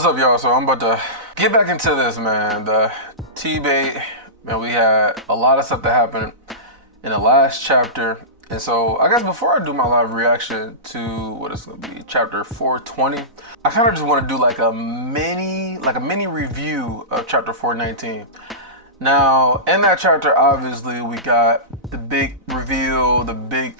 What's up, y'all? So I'm about to get back into this, man. The T-bait, man, we had a lot of stuff that happened in the last chapter. And so I guess before I do my live reaction to what is going to be chapter 420, I kind of just want to do like a mini review of chapter 419. Now, in that chapter, obviously, we got the big reveal, the big,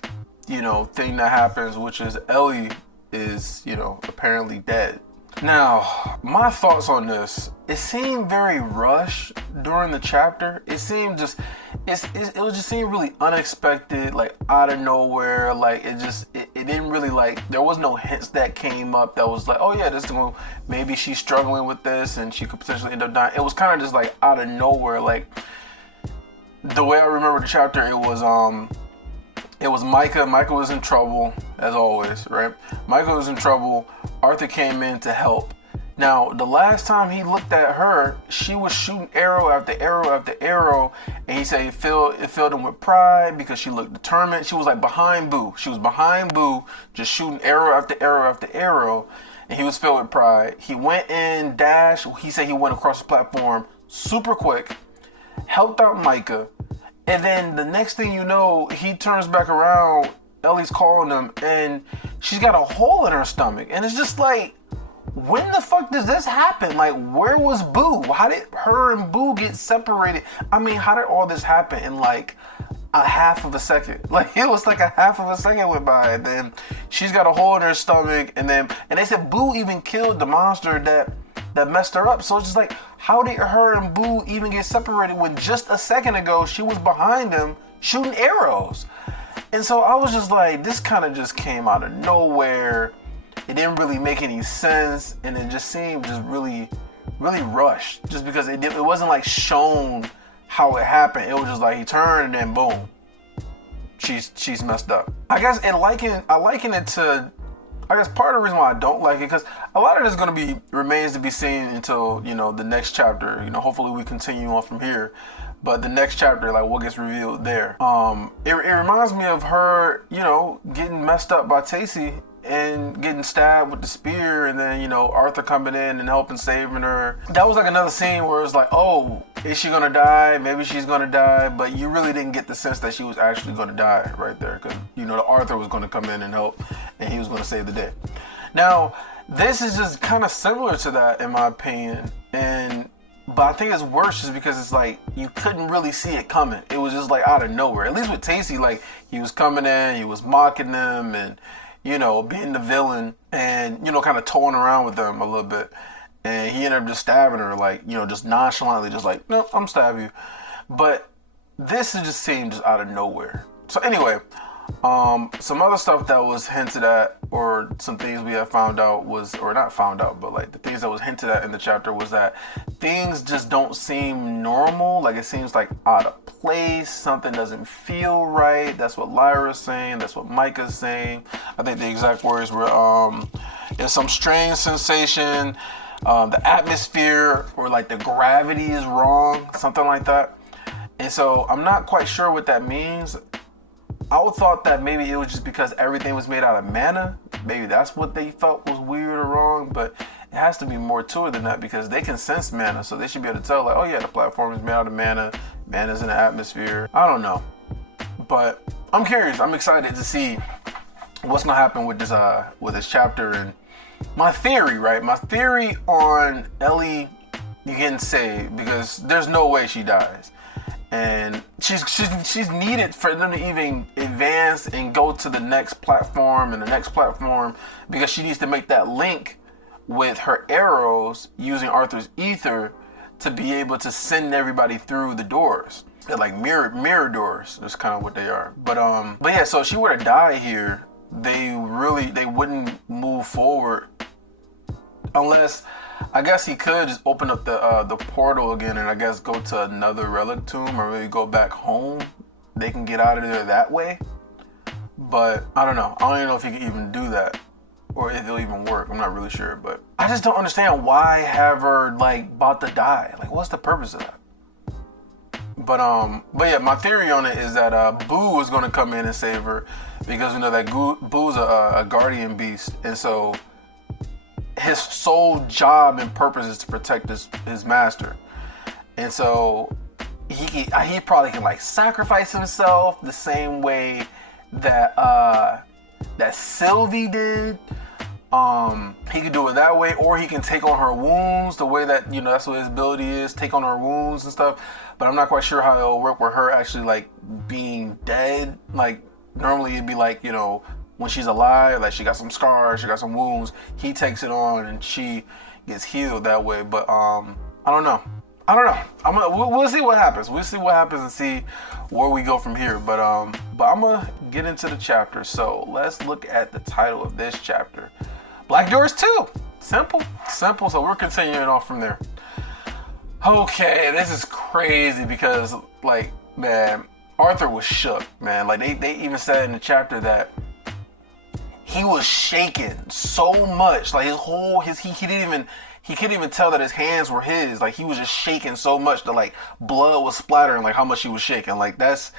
thing that happens, which is Ellie is, apparently dead. Now, my thoughts on this, it seemed very rushed during the chapter. It seemed just, it was just seemed really unexpected, like out of nowhere. Like it didn't really there was no hints that came up that was like, oh yeah, maybe she's struggling with this and she could potentially end up dying. It was kind of just like out of nowhere. Like the way I remember the chapter, it was Micah. Micah was in trouble, as always, right? Micah was in trouble. Arthur came in to help. Now, the last time he looked at her, she was shooting arrow after arrow after arrow, and he said it filled him with pride because she looked determined. She was like behind Boo. She was behind Boo, just shooting arrow after arrow after arrow, and he was filled with pride. He went in, dashed. He said he went across the platform super quick, helped out Micah. And then the next thing you know, he turns back around, Ellie's calling him, and she's got a hole in her stomach. And it's just like, when the fuck does this happen? Like, where was Boo? How did her and Boo get separated? I mean, how did all this happen in like a half of a second? Like, it was like a half of a second went by, and then she's got a hole in her stomach, and they said Boo even killed the monster that messed her up. So it's just like, how did her and Boo even get separated when just a second ago she was behind him shooting arrows? And so I was just like, this kind of just came out of nowhere. It didn't really make any sense, and it just seemed just really, really rushed. Just because it wasn't like shown how it happened. It was just like he turned and then boom, she's messed up. I guess I liken it to. I guess part of the reason why I don't like it, because a lot of this remains to be seen until, the next chapter. Hopefully we continue on from here. But the next chapter, like what gets revealed there. It reminds me of her, getting messed up by Tacy and getting stabbed with the spear, and then, Arthur coming in and helping saving her. That was like another scene where it's like, oh, is she gonna die? Maybe she's gonna die, but you really didn't get the sense that she was actually gonna die right there, because, the Arthur was gonna come in and help, and he was gonna save the day. Now, this is just kind of similar to that, in my opinion, but I think it's worse just because it's like you couldn't really see it coming. It was just like out of nowhere. At least with Tacy, like he was coming in, he was mocking them, and being the villain, and kind of toying around with them a little bit, and he ended up just stabbing her, like just nonchalantly, just like, no, I'm stabbing you. But this just seemed just out of nowhere. So anyway, some other stuff that was hinted at, or some things we have found out was, or not found out, but like the things that was hinted at in the chapter was that things just don't seem normal. Like it seems like out of place. Something doesn't feel right. That's what Lyra's saying. That's what Micah's saying. I think the exact words were, there's some strange sensation. The atmosphere or like the gravity is wrong. Something like that. And so I'm not quite sure what that means. I would thought that maybe it was just because everything was made out of mana. Maybe that's what they felt was weird or wrong, but it has to be more to it than that, because they can sense mana, so they should be able to tell, like, oh yeah, the platform is made out of mana. Mana's in the atmosphere. I don't know, but I'm curious. I'm excited to see what's gonna happen with this chapter. And my theory, right? My theory on Ellie getting saved, because there's no way she dies. And she's needed for them to even advance and go to the next platform and the next platform, because she needs to make that link with her arrows using Arthur's ether to be able to send everybody through the doors. They're like mirror doors. That's kind of what they are. But yeah. So if she were to die here, they wouldn't move forward unless. I guess he could just open up the portal again and I guess go to another relic tomb, or maybe go back home. They can get out of there that way. But I don't know. I don't even know if he can even do that, or if it'll even work. I'm not really sure. But I just don't understand why have her like about to die. Like, what's the purpose of that? But yeah, my theory on it is that Boo is going to come in and save her, because we know that Boo's a guardian beast, and so his sole job and purpose is to protect his master. And so he probably can like sacrifice himself the same way that that Sylvie did. He could do it that way, or he can take on her wounds the way that, you know, that's what his ability is, take on her wounds and stuff. But I'm not quite sure how it'll work with her actually like being dead. Like normally it'd be like, you know, when she's alive, like she got some scars, she got some wounds, he takes it on and she gets healed that way. But I don't know. We'll see what happens. We'll see what happens and see where we go from here. But I'm gonna get into the chapter. So let's look at the title of this chapter. Black Doors 2. Simple. So we're continuing off from there. Okay, this is crazy because, like, man, Arthur was shook, man. Like they even said in the chapter that he was shaking so much, like he couldn't even tell that his hands were his. Like he was just shaking so much that like blood was splattering, like how much he was shaking. Like that's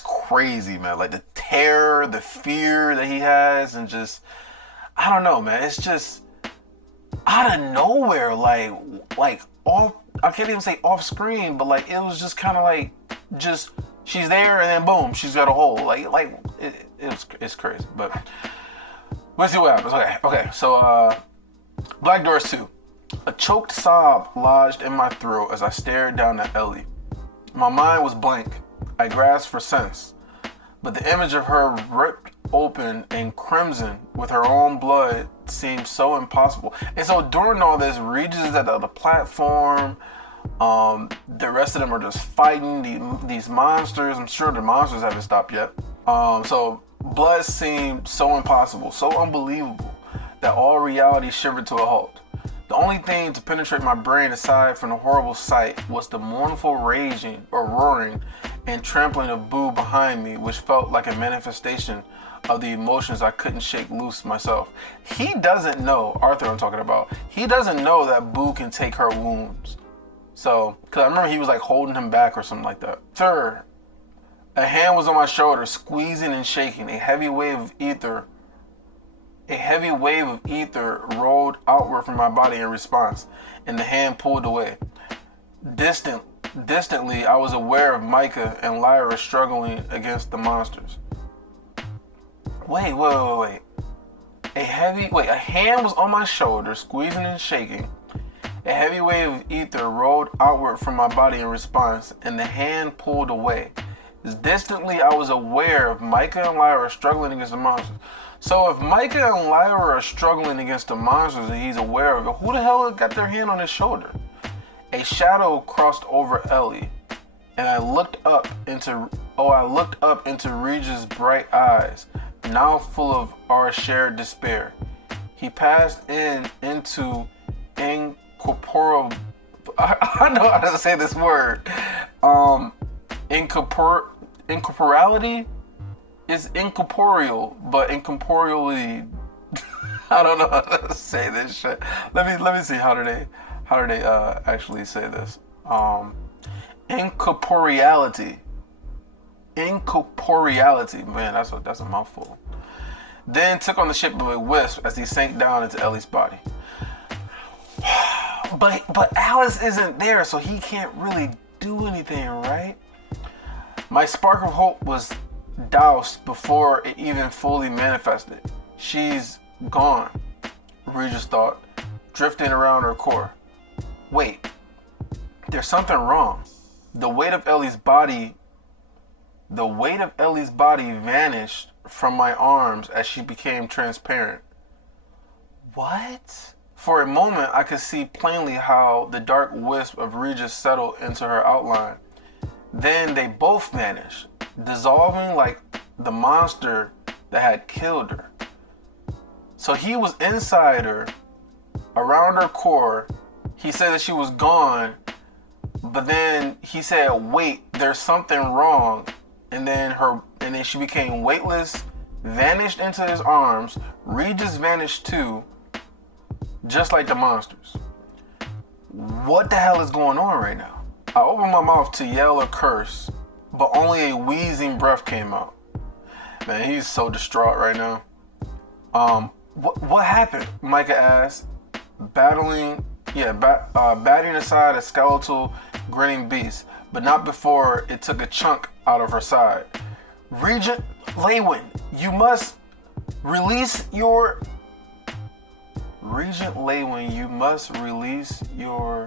crazy, man. Like the terror, the fear that he has, and just I don't know, man. It's just out of nowhere, like off. I can't even say off screen, but like it was just kind of like just she's there and then boom, she's got a hole. Like it's crazy, but let's see what happens. Okay. So Black Doors 2. A choked sob lodged in my throat as I stared down at Ellie. My mind was blank. I grasped for sense, but the image of her ripped open and crimson with her own blood seemed so impossible. And so during all this, Regis is at the platform. The rest of them are just fighting these monsters. I'm sure the monsters haven't stopped yet. So blood seemed so impossible, so unbelievable, that all reality shivered to a halt. The only thing to penetrate my brain aside from the horrible sight was the mournful raging or roaring and trampling of Boo behind me, which felt like a manifestation of the emotions I couldn't shake loose myself. He doesn't know, Arthur I'm talking about, he doesn't know that Boo can take her wounds. So, because I remember he was like holding him back or something like that. Third, a hand was on my shoulder, squeezing and shaking. A heavy wave of ether rolled outward from my body in response, and the hand pulled away. Distantly, I was aware of Micah and Lyra struggling against the monsters. Wait. A hand was on my shoulder, squeezing and shaking. A heavy wave of ether rolled outward from my body in response, and the hand pulled away. Distantly, I was aware of Micah and Lyra struggling against the monsters. So if Micah and Lyra are struggling against the monsters and he's aware of it, who the hell got their hand on his shoulder? A shadow crossed over Ellie, and I looked up into Regis' bright eyes, now full of our shared despair. He passed into incorporeal. I know how to say this word. Incorporeality is incorporeal, but incorporeally. I don't know how to say this shit. Let me see how do they actually say this. Incorporeality, man, that's a mouthful. Then took on the shape of a wisp as he sank down into Ellie's body. But Alice isn't there, so he can't really do anything, right? My spark of hope was doused before it even fully manifested. She's gone, Regis thought, drifting around her core. Wait, there's something wrong. The weight of Ellie's body vanished from my arms as she became transparent. What? For a moment, I could see plainly how the dark wisp of Regis settled into her outline. Then they both vanished, dissolving like the monster that had killed her. So he was inside her, around her core. He said that she was gone, but then he said, wait, there's something wrong. And then she became weightless, vanished into his arms. Regis vanished too, just like the monsters. What the hell is going on right now? I opened my mouth to yell or curse, but only a wheezing breath came out. Man, he's so distraught right now. What happened? Micah asked, batting aside a skeletal, grinning beast, but not before it took a chunk out of her side. Regent Lewin, you must release your. Regent Lewin, you must release your.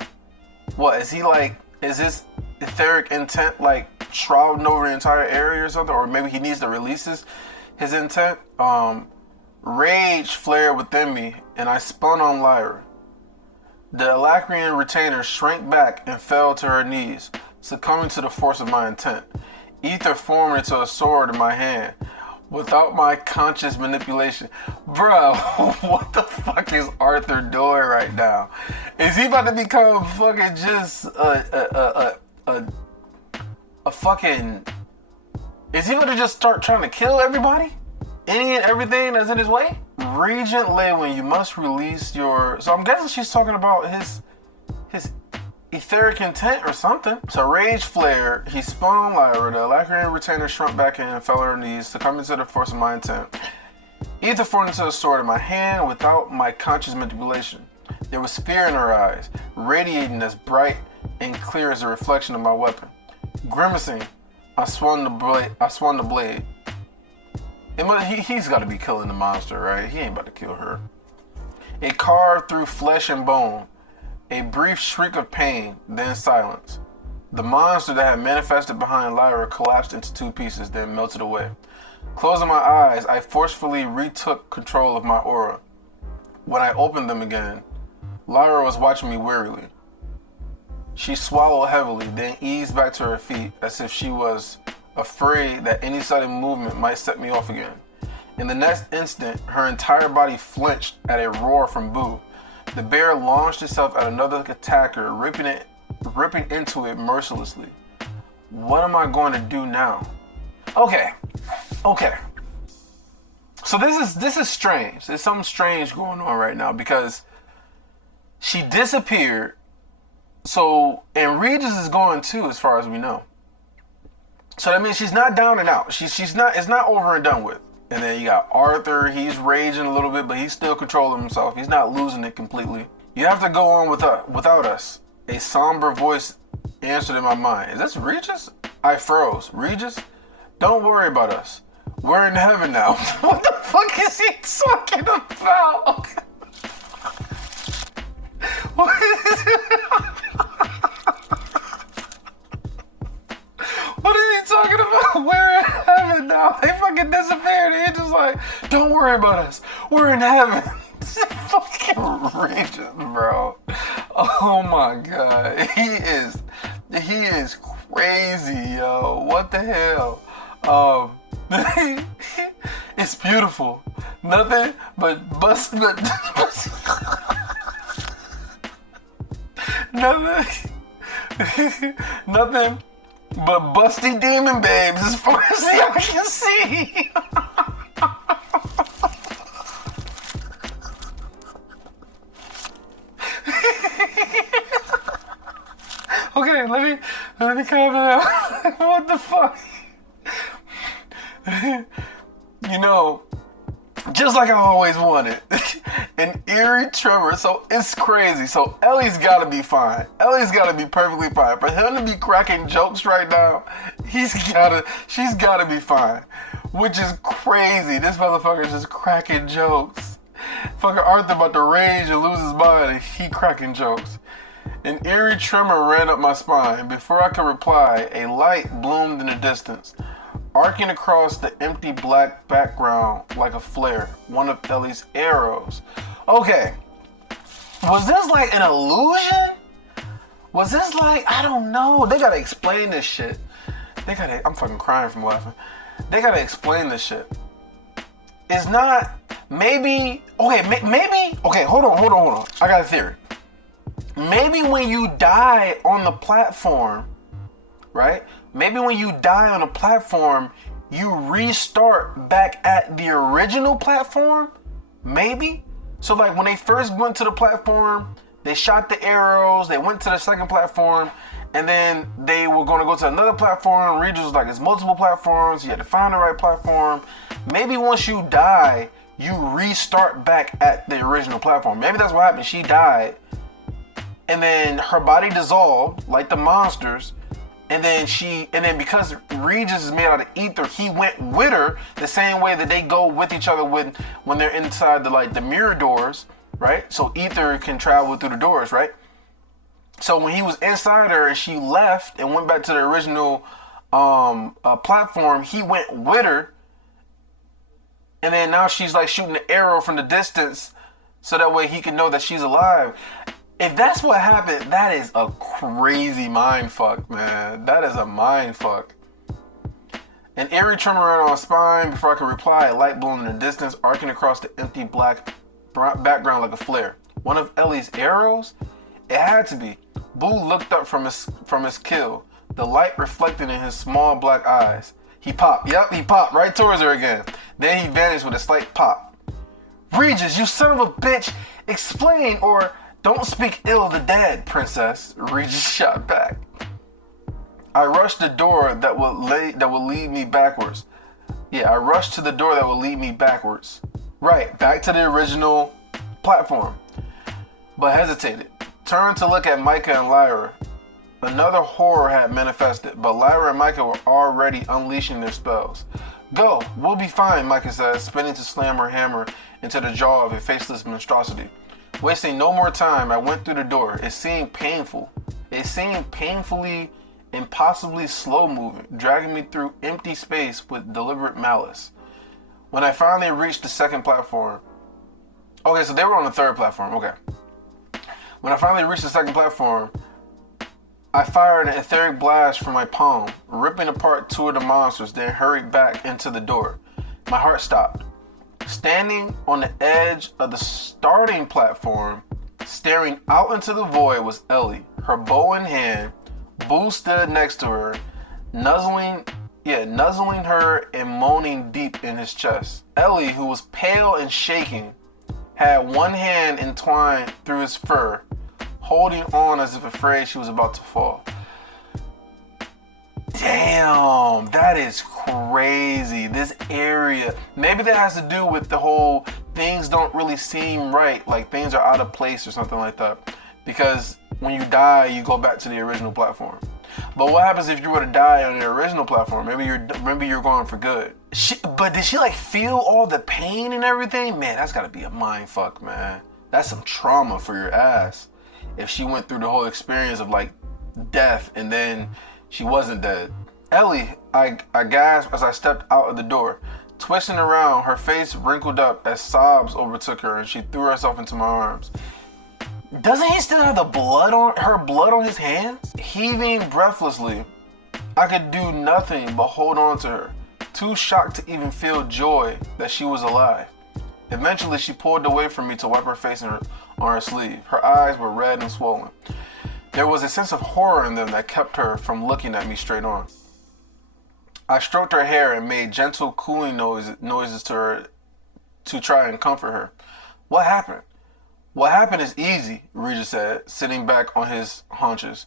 What is he like? Is his etheric intent like shrouding over the entire area or something? Or maybe he needs to release his intent? Rage flared within me, and I spun on Lyra. The Alacrian retainer shrank back and fell to her knees, succumbing to the force of my intent. Ether formed into a sword in my hand, without my conscious manipulation. Bro, what the fuck is Arthur doing right now? Is he about to become fucking just a fucking... Is he about to just start trying to kill everybody? Any and everything that's in his way? Regent Lewin, you must release your... So I'm guessing she's talking about his etheric intent or something. So rage flared. He spun on Lyra. The Alacrian retainer shrunk back in and fell on her knees, succumbing to the force of my intent. Ether formed into a sword in my hand without my conscious manipulation. There was fear in her eyes, radiating as bright and clear as a reflection of my weapon. Grimacing, I swung the blade. He's got to be killing the monster, right? He ain't about to kill her. It carved through flesh and bone. A brief shriek of pain, then silence. The monster that had manifested behind Lyra collapsed into two pieces, then melted away. Closing my eyes, I forcefully retook control of my aura. When I opened them again, Lyra was watching me wearily. She swallowed heavily, then eased back to her feet as if she was afraid that any sudden movement might set me off again. In the next instant, her entire body flinched at a roar from Boo. The bear launched itself at another attacker, ripping into it mercilessly. What am I going to do now? Okay. So this is strange. There's something strange going on right now because she disappeared. So, and Regis is gone too, as far as we know. So that means she's not down and out. It's not over and done with. And then you got Arthur. He's raging a little bit, but he's still controlling himself. He's not losing it completely. You have to go on without us. A somber voice answered in my mind. Is this Regis? I froze. Regis? Don't worry about us. We're in heaven now. What the fuck is he talking about? What is What is he talking about? We're in heaven now. They fucking disappeared. He just like, don't worry about us. We're in heaven. Fucking Regis, bro. Oh my god. He is crazy, yo. What the hell? It's beautiful. Nothing but nothing but busty demon babes as far as the eye can see. Okay, let me calm it out. What the fuck? You know, just like I always wanted, an eerie tremor. So it's crazy. So Ellie's gotta be fine. Ellie's gotta be perfectly fine. For him to be cracking jokes right now, she's gotta be fine. Which is crazy. This motherfucker's just cracking jokes. Fucking Arthur about to rage and lose his mind, and he cracking jokes. An eerie tremor ran up my spine. Before I could reply, a light bloomed in the distance, arcing across the empty black background like a flare. One of Ellie's arrows. Okay. Was this like an illusion? Was this like, I don't know. They gotta explain this shit. I'm fucking crying from laughing. They gotta explain this shit. It's not, maybe, okay, hold on. I got a theory. Maybe when you die on the platform, right? Maybe when you die on a platform, you restart back at the original platform? Maybe? So like when they first went to the platform, they shot the arrows, they went to the second platform, and then they were going to go to another platform. Regis was like, it's multiple platforms, you had to find the right platform. Maybe once you die, you restart back at the original platform. Maybe that's what happened. She died, and then her body dissolved like the monsters, and then because Regis is made out of ether, he went with her the same way that they go with each other when they're inside the mirror doors, right? So ether can travel through the doors, right? So when he was inside her and she left and went back to the original platform, he went with her, and then now she's like shooting the arrow from the distance so that way he can know that she's alive. If that's what happened, that is a crazy mind fuck, man. That is a mind fuck. An eerie tremor ran on my spine. Before I could reply, a light blown in the distance, arcing across the empty black background like a flare. One of Ellie's arrows? It had to be. Boo looked up from his kill, the light reflected in his small black eyes. He popped. Yep, he popped right towards her again. Then he vanished with a slight pop. Regis, you son of a bitch! Explain, or don't speak ill of the dead, princess, Regis shot back. I rushed the door that will lead me backwards. Yeah, I rushed to the door that will lead me backwards. Right, back to the original platform. But hesitated. Turned to look at Micah and Lyra. Another horror had manifested, but Lyra and Micah were already unleashing their spells. Go, we'll be fine, Micah said, spinning to slam her hammer into the jaw of a faceless monstrosity. Wasting no more time, I went through the door. It seemed painful. It seemed painfully, impossibly slow-moving, dragging me through empty space with deliberate malice. When I finally reached the second platform... Okay, so they were on the third platform, okay. When I finally reached the second platform, I fired an etheric blast from my palm, ripping apart two of the monsters, then hurried back into the door. My heart stopped. Standing on the edge of the starting platform, staring out into the void, was Ellie, her bow in hand. Boo stood next to her, nuzzling her and moaning deep in his chest. Ellie, who was pale and shaking, had one hand entwined through his fur, holding on as if afraid she was about to fall. Damn, that is crazy. This area, maybe that has to do with the whole things don't really seem right, like things are out of place or something like that. Because when you die, you go back to the original platform. But what happens if you were to die on the original platform? Maybe you're gone for good. But did she like feel all the pain and everything? Man, that's gotta be a mind fuck, man. That's some trauma for your ass. If she went through the whole experience of like death and then she wasn't dead. Ellie, I gasped as I stepped out of the door. Twisting around, her face wrinkled up as sobs overtook her and she threw herself into my arms. Doesn't he still have her blood on his hands? Heaving breathlessly, I could do nothing but hold on to her, too shocked to even feel joy that she was alive. Eventually, she pulled away from me to wipe her face on her sleeve. Her eyes were red and swollen. There was a sense of horror in them that kept her from looking at me straight on. I stroked her hair and made gentle cooing noises to her to try and comfort her. What happened? What happened is easy, Regis said, sitting back on his haunches.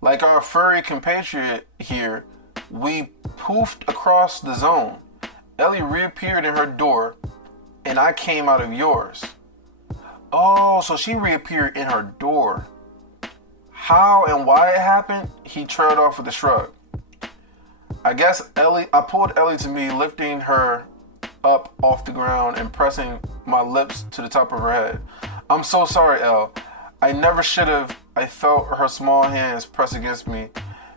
Like our furry compatriot here, we poofed across the zone. Ellie reappeared in her door, and I came out of yours. Oh, so she reappeared in her door. How and why it happened, he trailed off with a shrug. I pulled Ellie to me, lifting her up off the ground and pressing my lips to the top of her head. I'm so sorry, Elle. I never should have. I felt her small hands press against me,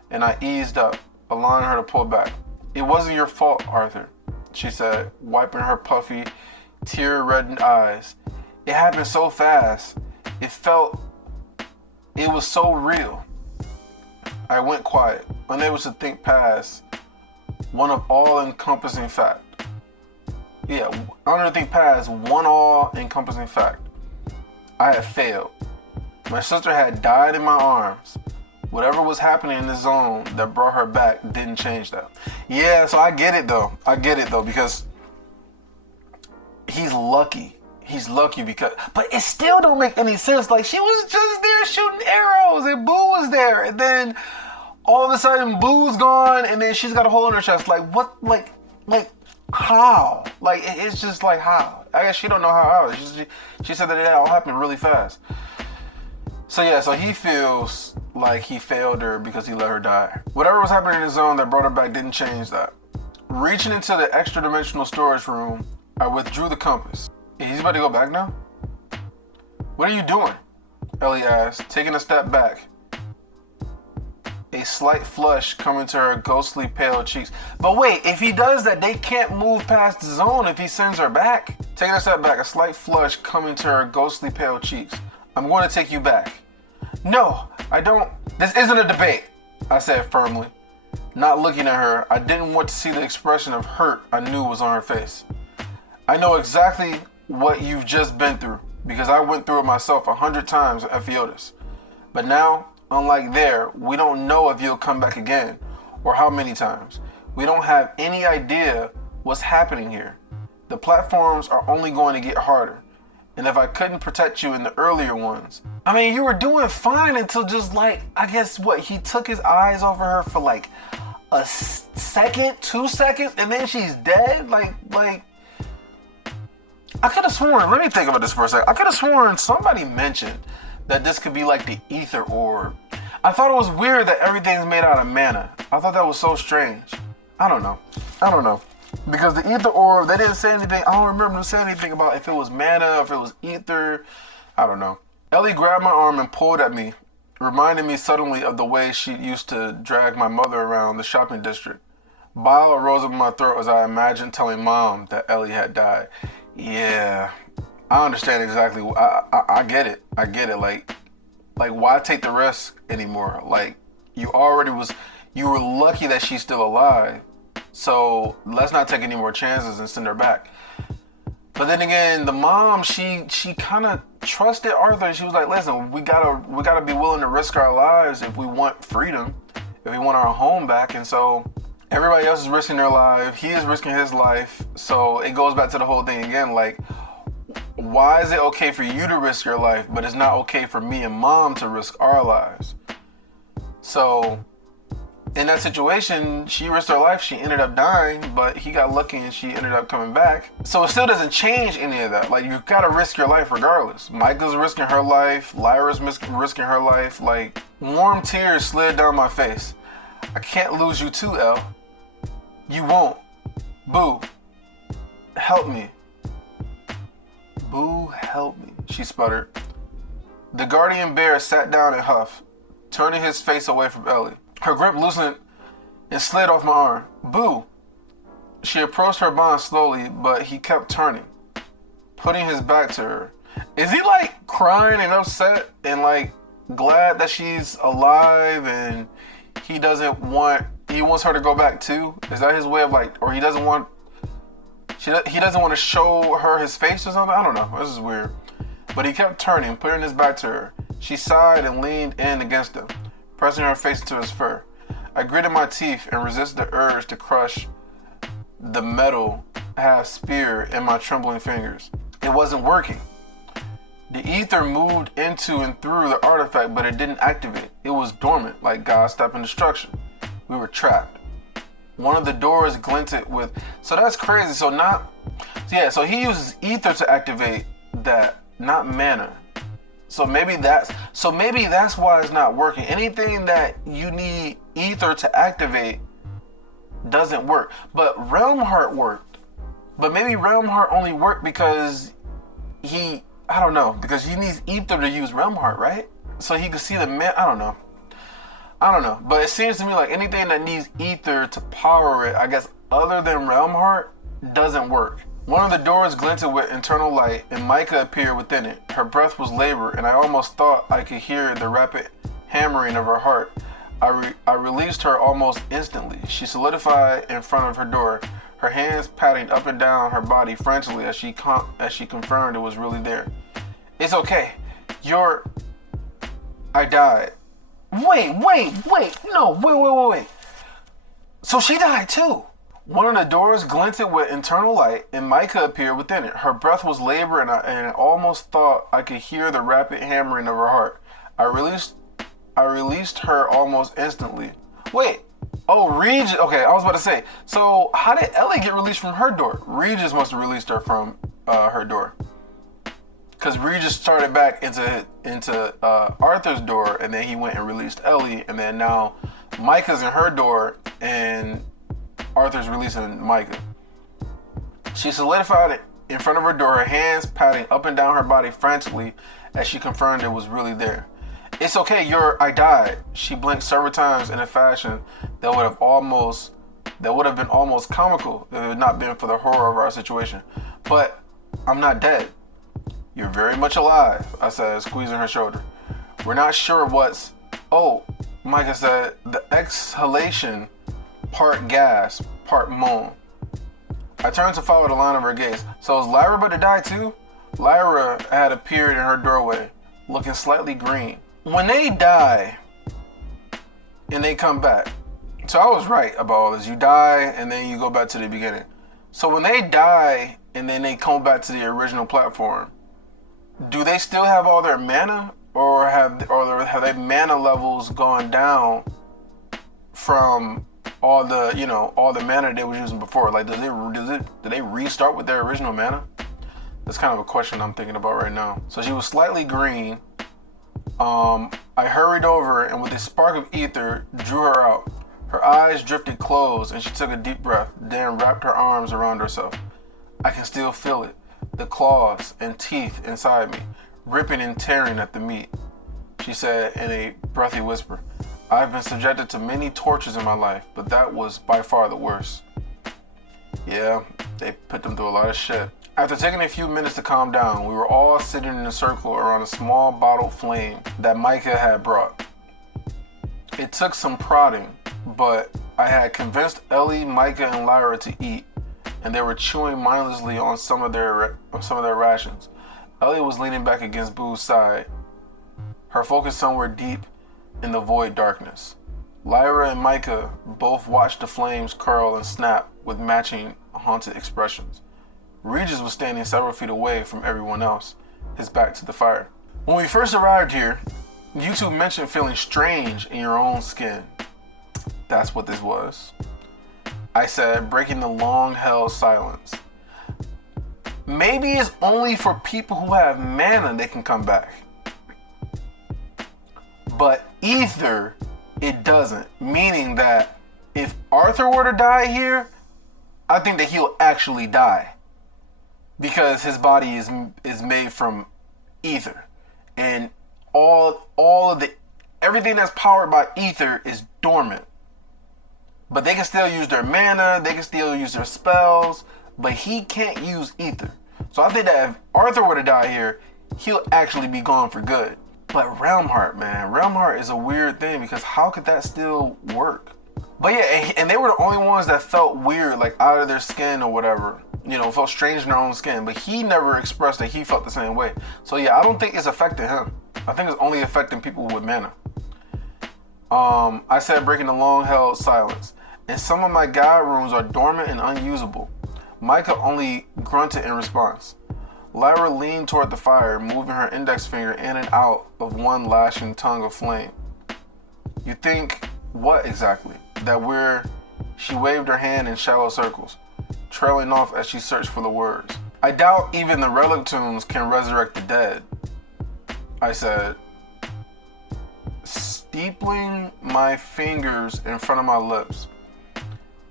and I eased up, allowing her to pull back. It wasn't your fault, Arthur, she said, wiping her puffy, tear-reddened eyes. It happened so fast. It was so real. I went quiet, unable to think past one all-encompassing fact. Yeah, unable to think past one all-encompassing fact. I had failed. My sister had died in my arms. Whatever was happening in the zone that brought her back didn't change that. Yeah, so I get it though, because he's lucky. He's lucky but it still don't make any sense. Like, she was just there shooting arrows and Boo was there. And then all of a sudden Boo's gone and then she's got a hole in her chest. Like, what, like how? Like, it's just like, how? I guess she don't know how. She said that it all happened really fast. So yeah, so he feels like he failed her because he let her die. Whatever was happening in his zone that brought her back didn't change that. Reaching into the extra dimensional storage room, I withdrew the compass. He's about to go back now? What are you doing? Ellie asked, taking a step back. A slight flush coming to her ghostly pale cheeks. But wait, if he does that, they can't move past the zone if he sends her back. Taking a step back, a slight flush coming to her ghostly pale cheeks. I'm going to take you back. No, I don't. This isn't a debate, I said firmly. Not looking at her, I didn't want to see the expression of hurt I knew was on her face. I know exactly what you've just been through because I went through it myself 100 times at Ephiodus. But now, unlike there, we don't know if you'll come back again or how many times. We don't have any idea what's happening here. The platforms are only going to get harder. And if I couldn't protect you in the earlier ones, I mean, you were doing fine until just like, I guess what, he took his eyes over her for like a second, 2 seconds, and then she's dead? Like, I could have sworn, let me think about this for a second. I could have sworn somebody mentioned that this could be like the ether orb. I thought it was weird that everything's made out of mana. I thought that was so strange. I don't know. Because the ether orb, they didn't say anything. I don't remember them saying anything about if it was mana, if it was ether. I don't know. Ellie grabbed my arm and pulled at me, reminding me suddenly of the way she used to drag my mother around the shopping district. Bile rose up in my throat as I imagined telling Mom that Ellie had died. Yeah, I understand exactly. I get it. I get it. Like why take the risk anymore? Like, you were lucky that she's still alive. So let's not take any more chances and send her back. But then again, the mom, she kind of trusted Arthur, and she was like, listen, we gotta be willing to risk our lives if we want freedom, if we want our home back. And so everybody else is risking their life. He is risking his life. So it goes back to the whole thing again. Like, why is it okay for you to risk your life, but it's not okay for me and Mom to risk our lives? So in that situation, she risked her life. She ended up dying, but he got lucky and she ended up coming back. So it still doesn't change any of that. Like, you gotta risk your life regardless. Micah's risking her life. Lyra's risking her life. Like, warm tears slid down my face. I can't lose you too, Elle. You won't. Boo. Help me. Boo, help me, she sputtered. The guardian bear sat down and huffed, turning his face away from Ellie. Her grip loosened and slid off my arm. Boo! She approached her bond slowly, but he kept turning, putting his back to her. Is he like crying and upset and like glad that she's alive and he wants her to go back too? Is that his way of like, or he doesn't want to show her his face or something? I don't know. This is weird. But he kept turning, putting his back to her. She sighed and leaned in against him, pressing her face into his fur. I gritted my teeth and resisted the urge to crush the metal half spear in my trembling fingers. It wasn't working. The ether moved into and through the artifact, but it didn't activate. It was dormant, like God's stopping destruction. We were trapped. One of the doors glinted with... So that's crazy. So he uses ether to activate that, not mana. So maybe that's why it's not working. Anything that you need ether to activate doesn't work. But Realm Heart worked. But maybe Realm Heart only worked because because he needs ether to use Realm Heart, right? So he could see the man. I don't know. But it seems to me like anything that needs ether to power it, I guess, other than Realm Heart, doesn't work. One of the doors glinted with internal light, and Micah appeared within it. Her breath was labored, and I almost thought I could hear the rapid hammering of her heart. I released her almost instantly. She solidified in front of her door, her hands patting up and down her body frantically as she confirmed it was really there. It's okay. I died. Wait. No, wait. So she died too. One of the doors glinted with internal light, and Micah appeared within it. Her breath was labored, and I almost thought I could hear the rapid hammering of her heart. I released her almost instantly. Wait. Oh, Regis. Okay, I was about to say. So how did Ellie get released from her door? Regis must have released her from her door. Because Regis started back into Arthur's door, and then he went and released Ellie, and then now Micah's in her door, and Arthur's releasing Micah. She solidified it in front of her door, her hands patting up and down her body frantically as she confirmed it was really there. It's okay, I died. She blinked several times in a fashion that would have been almost comical if it had not been for the horror of our situation. But I'm not dead. You're very much alive, I said, squeezing her shoulder. We're not sure what's... Oh, Micah said, the exhalation, part gasp, part moan. I turned to follow the line of her gaze. So is Lyra about to die too? Lyra had appeared in her doorway, looking slightly green. When they die, and they come back, so I was right about all this. You die, and then you go back to the beginning. So when they die, and then they come back to the original platform, do they still have all their mana, or have their mana levels gone down from all the mana they were using before? Like, do they restart with their original mana? That's kind of a question I'm thinking about right now. So she was slightly green. I hurried over and with a spark of ether drew her out. Her eyes drifted closed and she took a deep breath, then wrapped her arms around herself. I can still feel it. The claws and teeth inside me, ripping and tearing at the meat. She said in a breathy whisper, I've been subjected to many tortures in my life, but that was by far the worst. Yeah, they put them through a lot of shit. After taking a few minutes to calm down, we were all sitting in a circle around a small bottle flame that Micah had brought. It took some prodding, but I had convinced Ellie, Micah, and Lyra to eat, and they were chewing mindlessly on some of their rations. Ellie was leaning back against Boo's side, her focus somewhere deep in the void darkness. Lyra and Micah both watched the flames curl and snap with matching haunted expressions. Regis was standing several feet away from everyone else, his back to the fire. When we first arrived here, you two mentioned feeling strange in your own skin. That's what this was, I said, breaking the long-held silence. Maybe it's only for people who have mana they can come back. But ether, it doesn't. Meaning that if Arthur were to die here, I think that he'll actually die. Because his body is made from ether. And everything that's powered by ether is dormant. But they can still use their mana, they can still use their spells, but he can't use ether. So I think that if Arthur were to die here, he'll actually be gone for good. But Realm Heart, man, Realm Heart is a weird thing because how could that still work? But yeah, and they were the only ones that felt weird, like out of their skin or whatever. Felt strange in their own skin. But he never expressed that he felt the same way. So yeah, I don't think it's affecting him. I think it's only affecting people with mana. I said, breaking the long-held silence. And some of my god runes are dormant and unusable. Micah only grunted in response. Lyra leaned toward the fire, moving her index finger in and out of one lashing tongue of flame. You think what exactly? She waved her hand in shallow circles, trailing off as she searched for the words. I doubt even the relic tombs can resurrect the dead, I said, steepling my fingers in front of my lips.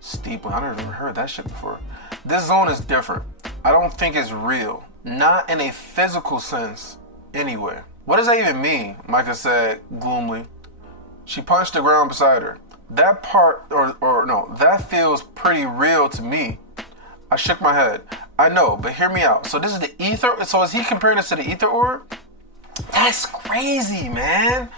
Steepling, I never even heard that shit before. This zone is different. I don't think it's real. Not in a physical sense, anyway. What does that even mean? Micah said gloomily. She punched the ground beside her. That feels pretty real to me. I shook my head. I know, but hear me out. So this is the ether? So is he comparing this to the ether orb? That's crazy, man.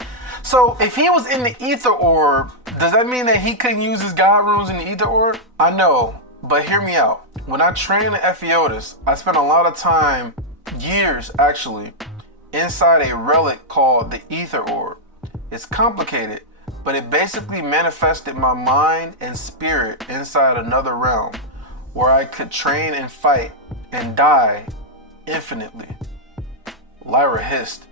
So if he was in the ether orb, does that mean that he couldn't use his god runes in the ether orb? I know, but hear me out. When I trained in Epheotis, I spent a lot of time, years actually, inside a relic called the ether orb. It's complicated, but it basically manifested my mind and spirit inside another realm where I could train and fight and die infinitely. Lyra hissed.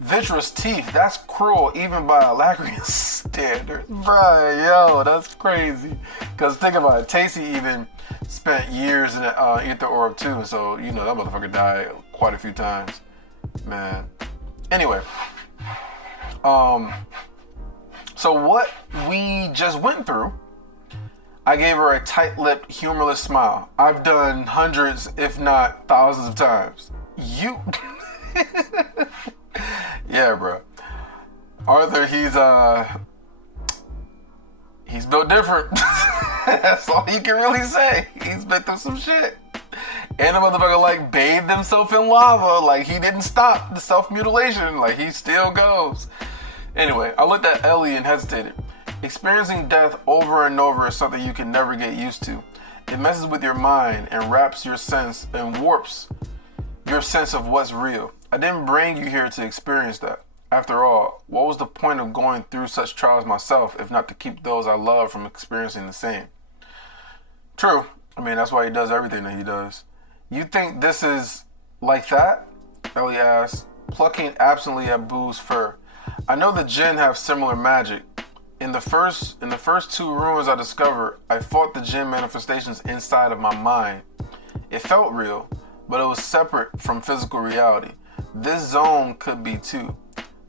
Vitreous teeth, that's cruel even by Alacrian standards. Bruh, yo, that's crazy. Because think about it, Tacy even spent years in the ether orb too, so you know that motherfucker died quite a few times, man. Anyway, so what we just went through, I gave her a tight-lipped, humorless smile. I've done hundreds, if not thousands of times. You, yeah, bro. Arthur, he's built different. That's all he can really say. He's been through some shit. And the motherfucker like bathed himself in lava. Like he didn't stop the self-mutilation. Like he still goes. Anyway, I looked at Ellie and hesitated. Experiencing death over and over is something you can never get used to. It messes with your mind and wraps your sense and warps your sense of what's real. I didn't bring you here to experience that. After all, what was the point of going through such trials myself if not to keep those I love from experiencing the same? True. I mean, that's why he does everything that he does. You think this is like that? Ellie asked, plucking absently at Boo's fur. I know the Jinn have similar magic. In the first two ruins I discovered, I fought the Jinn manifestations inside of my mind. It felt real, but it was separate from physical reality. This zone could be too.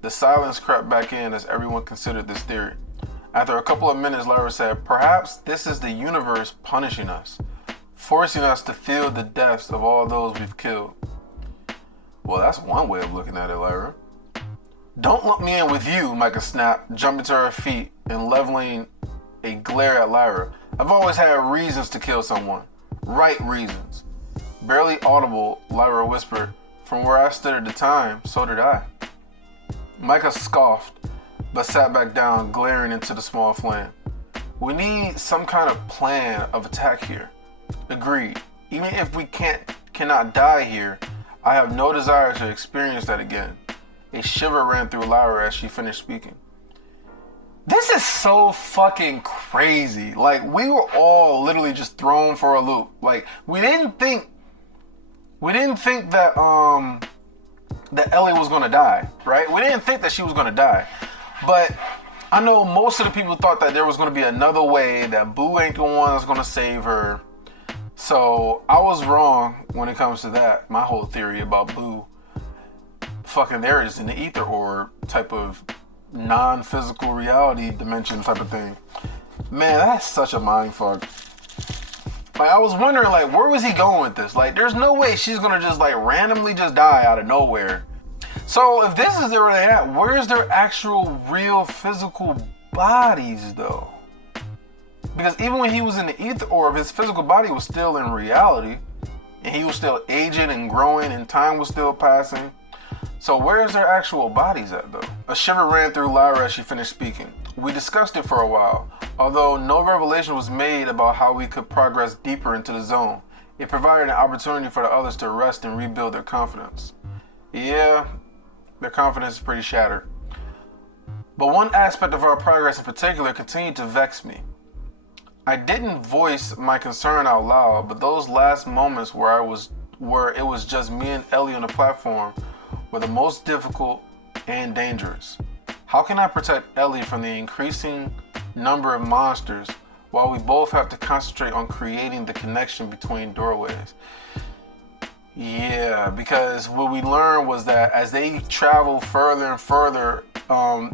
The silence crept back in as everyone considered this theory. After a couple of minutes, Lyra said, perhaps this is the universe punishing us, forcing us to feel the deaths of all those we've killed. Well, that's one way of looking at it, Lyra. Don't lump me in with you, Micah snapped, jumping to her feet and leveling a glare at Lyra. I've always had reasons to kill someone. Right reasons. Barely audible, Lyra whispered, from where I stood at the time, so did I. Micah scoffed, but sat back down, glaring into the small flame. We need some kind of plan of attack here. Agreed. Even if we cannot die here, I have no desire to experience that again. A shiver ran through Lyra as she finished speaking. This is so fucking crazy. Like, we were all literally just thrown for a loop. Like, we didn't think that that Ellie was gonna die, right? We didn't think that she was gonna die. But I know most of the people thought that there was gonna be another way, that Boo ain't the one that's gonna save her. So I was wrong when it comes to that. My whole theory about Boo fucking there is in the ether orb type of non-physical reality dimension type of thing. Man, that's such a mind fuck. Like, I was wondering, like, where was he going with this? Like, there's no way she's gonna just like randomly just die out of nowhere. So if this is where they at, where's their actual real physical bodies though? Because even when he was in the ether orb, his physical body was still in reality, and he was still aging and growing, and time was still passing. So where's their actual bodies at though? A shiver ran through Lyra as she finished speaking. We discussed it for a while, although no revelation was made about how we could progress deeper into the zone. It provided an opportunity for the others to rest and rebuild their confidence. Yeah, their confidence is pretty shattered. But one aspect of our progress in particular continued to vex me. I didn't voice my concern out loud, but those last moments where it was just me and Ellie on the platform were the most difficult and dangerous. How can I protect Ellie from the increasing number of monsters while we both have to concentrate on creating the connection between doorways? Yeah, because what we learned was that as they travel further and further, from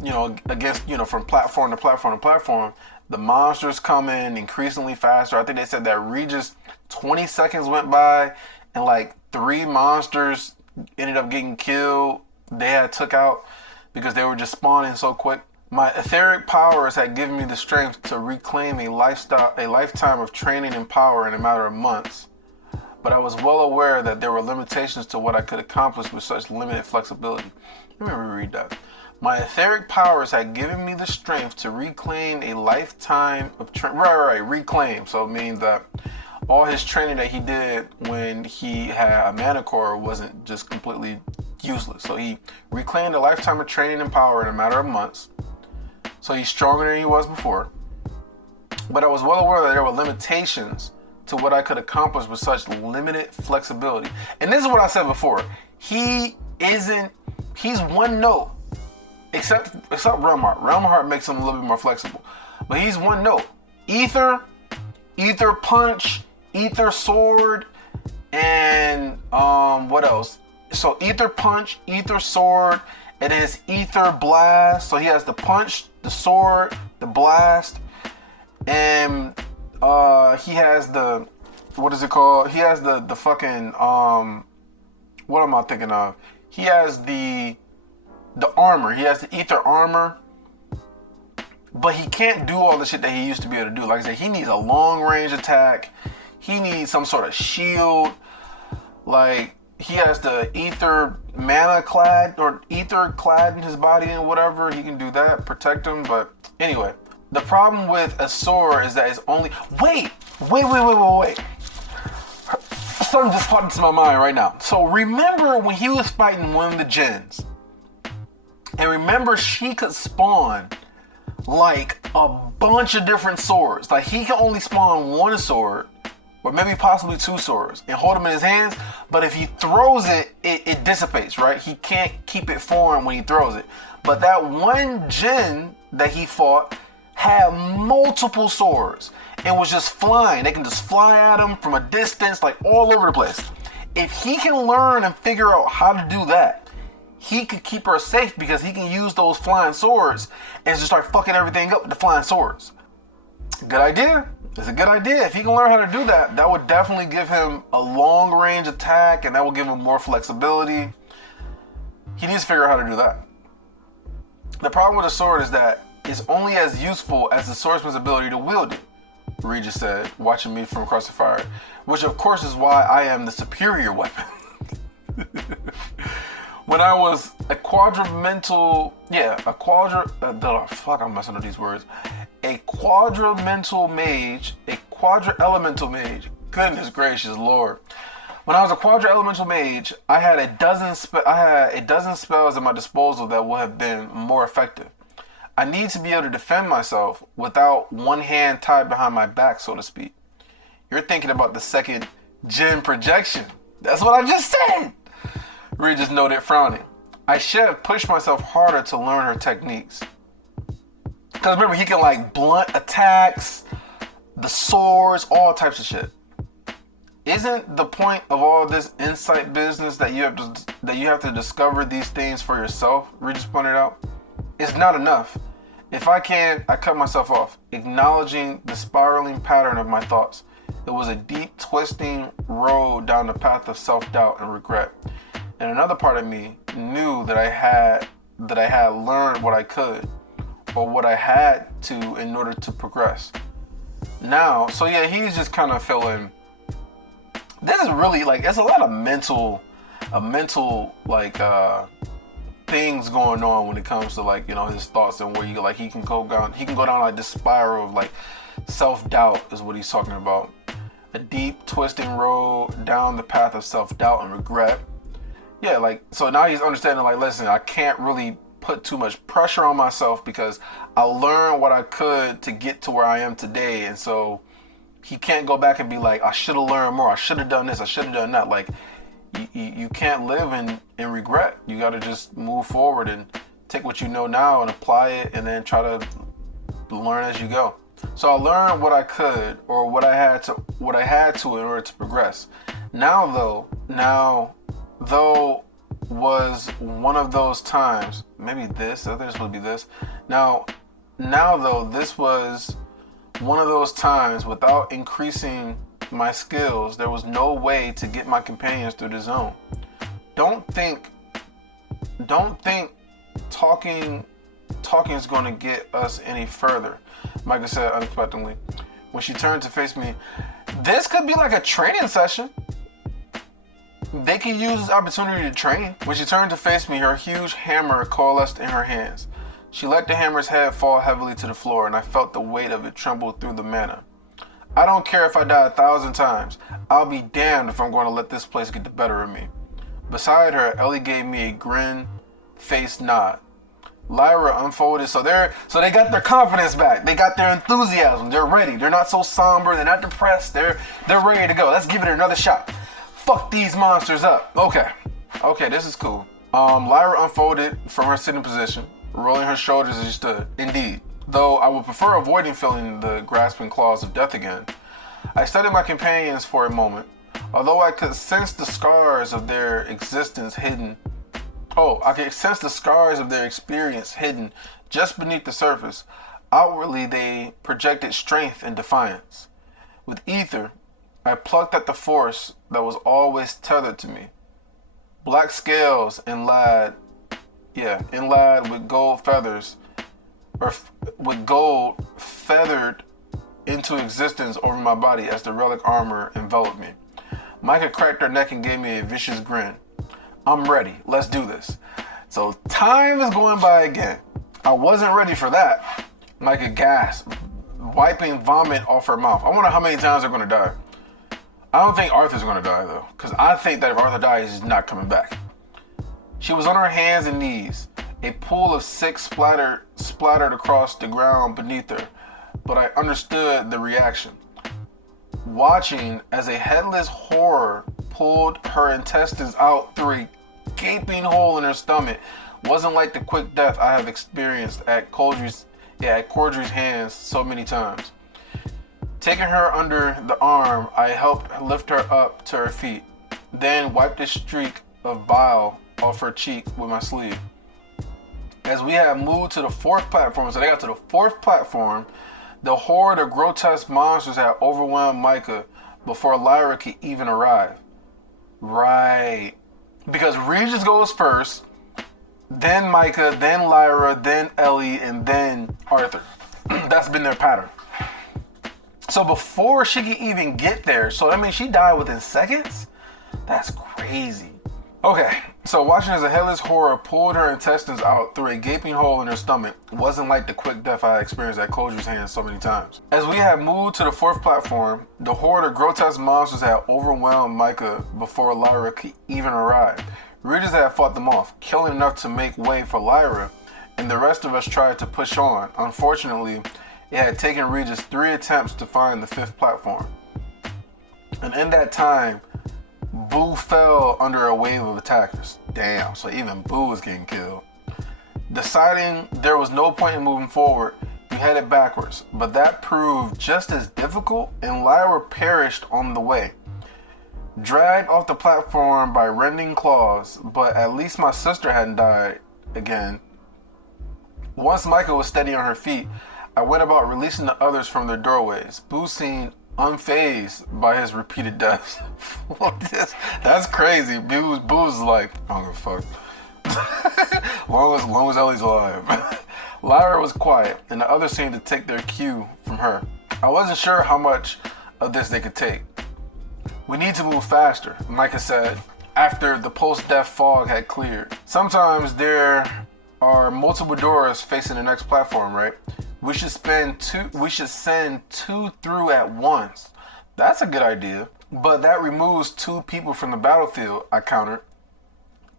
platform to platform to platform, the monsters come in increasingly faster. I think they said that Regis 20 seconds went by and like 3 monsters ended up getting killed. They had took out because they were just spawning so quick. My etheric powers had given me the strength to reclaim a lifetime of training and power in a matter of months. But I was well aware that there were limitations to what I could accomplish with such limited flexibility. Let me reread that. My etheric powers had given me the strength to reclaim a lifetime of reclaim. So it means that all his training that he did when he had a mana core wasn't just completely useless. So he reclaimed a lifetime of training and power in a matter of months. So he's stronger than he was before. But I was well aware that there were limitations to what I could accomplish with such limited flexibility. And this is what I said before. He's one note. Except Realm Heart. Realm Heart makes him a little bit more flexible. But he's one note. Ether Punch, Ether Sword, and what else? So Ether Punch, Ether Sword, and his Ether Blast. So he has the punch, the sword, the blast, and he has the, what is it called? He has the fucking what am I thinking of? He has the armor. He has the Ether armor. But he can't do all the shit that he used to be able to do. Like I said, he needs a long range attack. He needs some sort of shield. Like, he has the ether mana clad or ether clad in his body and whatever. He can do that, protect him. But anyway, the problem with Asura is that it's only... Wait. Something just popped into my mind right now. So remember when he was fighting one of the Jinns. And remember she could spawn like a bunch of different swords. Like, he can only spawn one sword, or maybe possibly two swords, and hold them in his hands. But if he throws it, it dissipates, right? He can't keep it for him when he throws it. But that one Jinn that he fought had multiple swords and was just flying. They can just fly at him from a distance, like all over the place. If he can learn and figure out how to do that, he could keep her safe, because he can use those flying swords and just start fucking everything up with the flying swords. Good idea. It's a good idea. If he can learn how to do that, that would definitely give him a long range attack, and that will give him more flexibility. He needs to figure out how to do that. The problem with a sword is that it's only as useful as the swordsman's ability to wield it, Regis said, watching me from across the fire, which of course is why I am the superior weapon. When I was a I'm messing up these words. A quadra-elemental mage. Goodness gracious, Lord. When I was a quadra-elemental mage, I had a dozen spells at my disposal that would have been more effective. I need to be able to defend myself without one hand tied behind my back, so to speak. You're thinking about the second Jinn projection. That's what I just said. Regis noted, frowning. I should have pushed myself harder to learn her techniques. Because remember, he can like blunt attacks, the swords, all types of shit. Isn't the point of all this insight business that you have to discover these things for yourself? Regis pointed out. It's not enough. If I can, I cut myself off, acknowledging the spiraling pattern of my thoughts. It was a deep, twisting road down the path of self-doubt and regret. And another part of me knew that I had learned what I could, or what I had to, in order to progress. Now, so yeah, he's just kind of feeling, this is really like, it's a lot of mental like things going on when it comes to, like, you know, his thoughts, and where you like he can go down like this spiral of like self-doubt is what he's talking about. A deep twisting road down the path of self-doubt and regret. Yeah, like, so now he's understanding, like, listen, I can't really put too much pressure on myself, because I learned what I could to get to where I am today. And so he can't go back and be like, I should have learned more, I should have done this, I should have done that. Like, you can't live in regret. You got to just move forward and take what you know now and apply it, and then try to learn as you go. So I learned what I could, or what I had to in order to progress. Now though was one of those times, maybe this, I think it's supposed to be this. Now though, this was one of those times without increasing my skills, there was no way to get my companions through the zone. Don't think talking is going to get us any further, Micah said unexpectedly. When she turned to face me, this could be like a training session. They can use this opportunity to train. When she turned to face me, her huge hammer coalesced in her hands. She let the hammer's head fall heavily to the floor, and I felt the weight of it tremble through the mana. I don't care if I die 1,000 times. I'll be damned if I'm going to let this place get the better of me. Beside her, Ellie gave me a grin-faced nod. Lyra unfolded, so they got their confidence back. They got their enthusiasm. They're ready. They're not so somber. They're not depressed. They're ready to go. Let's give it another shot. Fuck these monsters up. Okay, this is cool. Lyra unfolded from her sitting position, rolling her shoulders as she stood. Indeed, though I would prefer avoiding feeling the grasping claws of death again. I studied my companions for a moment. Although I could sense the scars of their existence hidden. I could sense the scars of their experience hidden just beneath the surface. Outwardly, they projected strength and defiance. With ether, I plucked at the force that was always tethered to me. Black scales inlaid with gold feathers, with gold feathered into existence over my body as the relic armor enveloped me. Micah cracked her neck and gave me a vicious grin. I'm ready. Let's do this. So time is going by again. I wasn't ready for that. Micah gasped, wiping vomit off her mouth. I wonder how many times they're going to die. I don't think Arthur's going to die, though, because I think that if Arthur dies, he's not coming back. She was on her hands and knees. A pool of sick splattered across the ground beneath her, but I understood the reaction. Watching as a headless horror pulled her intestines out through a gaping hole in her stomach wasn't like the quick death I have experienced at Cordry's hands so many times. Taking her under the arm, I helped lift her up to her feet, then wiped a streak of bile off her cheek with my sleeve. As we had moved to the fourth platform, so they got to the fourth platform, the horde of grotesque monsters had overwhelmed Micah before Lyra could even arrive. Right. Because Regis goes first, then Micah, then Lyra, then Ellie, and then Arthur. That's been their pattern. So before she could even get there, so that means she died within seconds? That's crazy. Okay, so watching as a headless horror pulled her intestines out through a gaping hole in her stomach wasn't like the quick death I experienced at Codry's hands so many times. As we had moved to the fourth platform, the horde of grotesque monsters had overwhelmed Micah before Lyra could even arrive. Regis had fought them off, killing enough to make way for Lyra, and the rest of us tried to push on. Unfortunately, it had taken Regis 3 attempts to find the fifth platform. And in that time, Boo fell under a wave of attackers. Damn, so even Boo was getting killed. Deciding there was no point in moving forward, we headed backwards, but that proved just as difficult, and Lyra perished on the way. Dragged off the platform by rending claws, but at least my sister hadn't died again. Once Micah was steady on her feet, I went about releasing the others from their doorways. Boo seemed unfazed by his repeated deaths. That's crazy. Boo's like, I don't give a fuck. long as Ellie's alive. Lyra was quiet, and the others seemed to take their cue from her. I wasn't sure how much of this they could take. We need to move faster, Micah said, after the post-death fog had cleared. Sometimes there are multiple doors facing the next platform, right? We should send 2 through at once. That's a good idea. But that removes 2 people from the battlefield, I countered.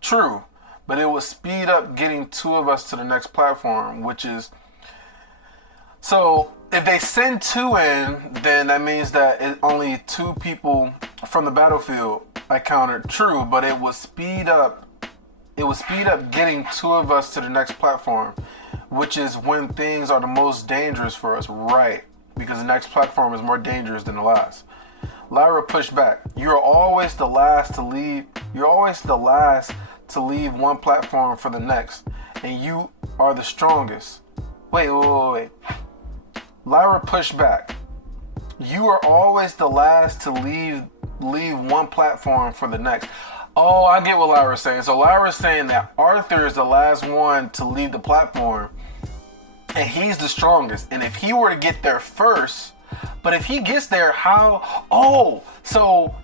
True, but it would speed up getting 2 of us to the next platform, which is... So, if they send 2 in, then that means that it's only 2 people from the battlefield, I countered. True, but it would speed up getting 2 of us to the next platform, which is when things are the most dangerous for us, right? Because the next platform is more dangerous than the last. Lyra pushed back. You're always the last to leave. You're always the last to leave one platform for the next, and you are the strongest. Wait. Lyra pushed back. You are always the last to leave one platform for the next. Oh, I get what Lyra's saying. So Lyra's saying that Arthur is the last one to leave the platform, and he's the strongest. And if he were to get there first, but if he gets there, how? Oh, so,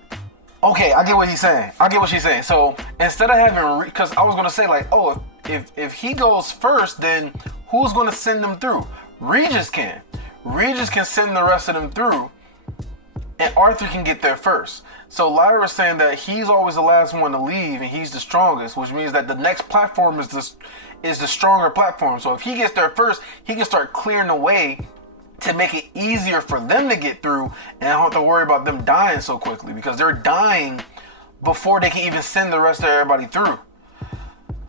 okay, I get what he's saying. I get what she's saying. So instead of having, because I was going to say like, oh, if he goes first, then who's going to send them through? Regis can. Regis can send the rest of them through, and Arthur can get there first. So Lyra's saying that he's always the last one to leave, and he's the strongest, which means that the next platform is the stronger platform. So if he gets there first, he can start clearing the way to make it easier for them to get through, and I don't have to worry about them dying so quickly, because they're dying before they can even send the rest of everybody through.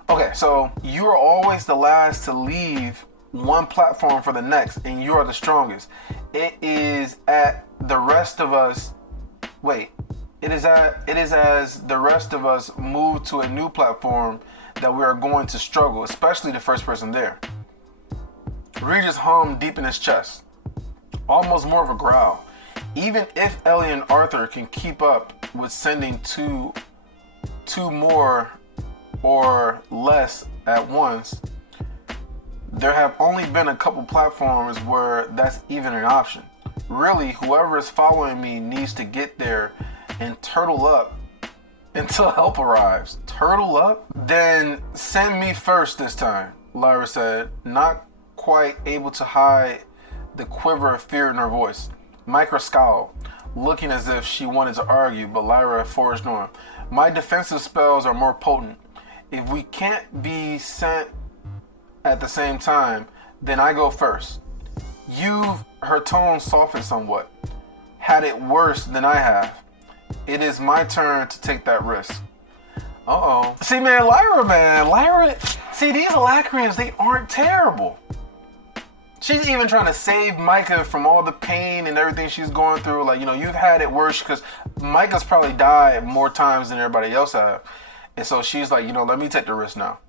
Okay, so you are always the last to leave one platform for the next, and you are the strongest. It is at the rest of us it is as the rest of us move to a new platform that we are going to struggle, especially the first person there. Regis hummed deep in his chest, almost more of a growl. Even if Ellie and Arthur can keep up with sending two more or less at once, there have only been a couple platforms where that's even an option. Really, whoever is following me needs to get there and turtle up until help arrives. Turtle up? Then send me first this time, Lyra said, not quite able to hide the quiver of fear in her voice. Micah scowled, looking as if she wanted to argue, but Lyra forged on. My defensive spells are more potent. If we can't be sent at the same time, then I go first. Her tone softened somewhat, had it worse than I have. It is my turn to take that risk. Uh-oh. See, Lyra, see, these Alacrians, they aren't terrible. She's even trying to save Micah from all the pain and everything she's going through. Like, you've had it worse, because Micah's probably died more times than everybody else have. And so she's like, let me take the risk now.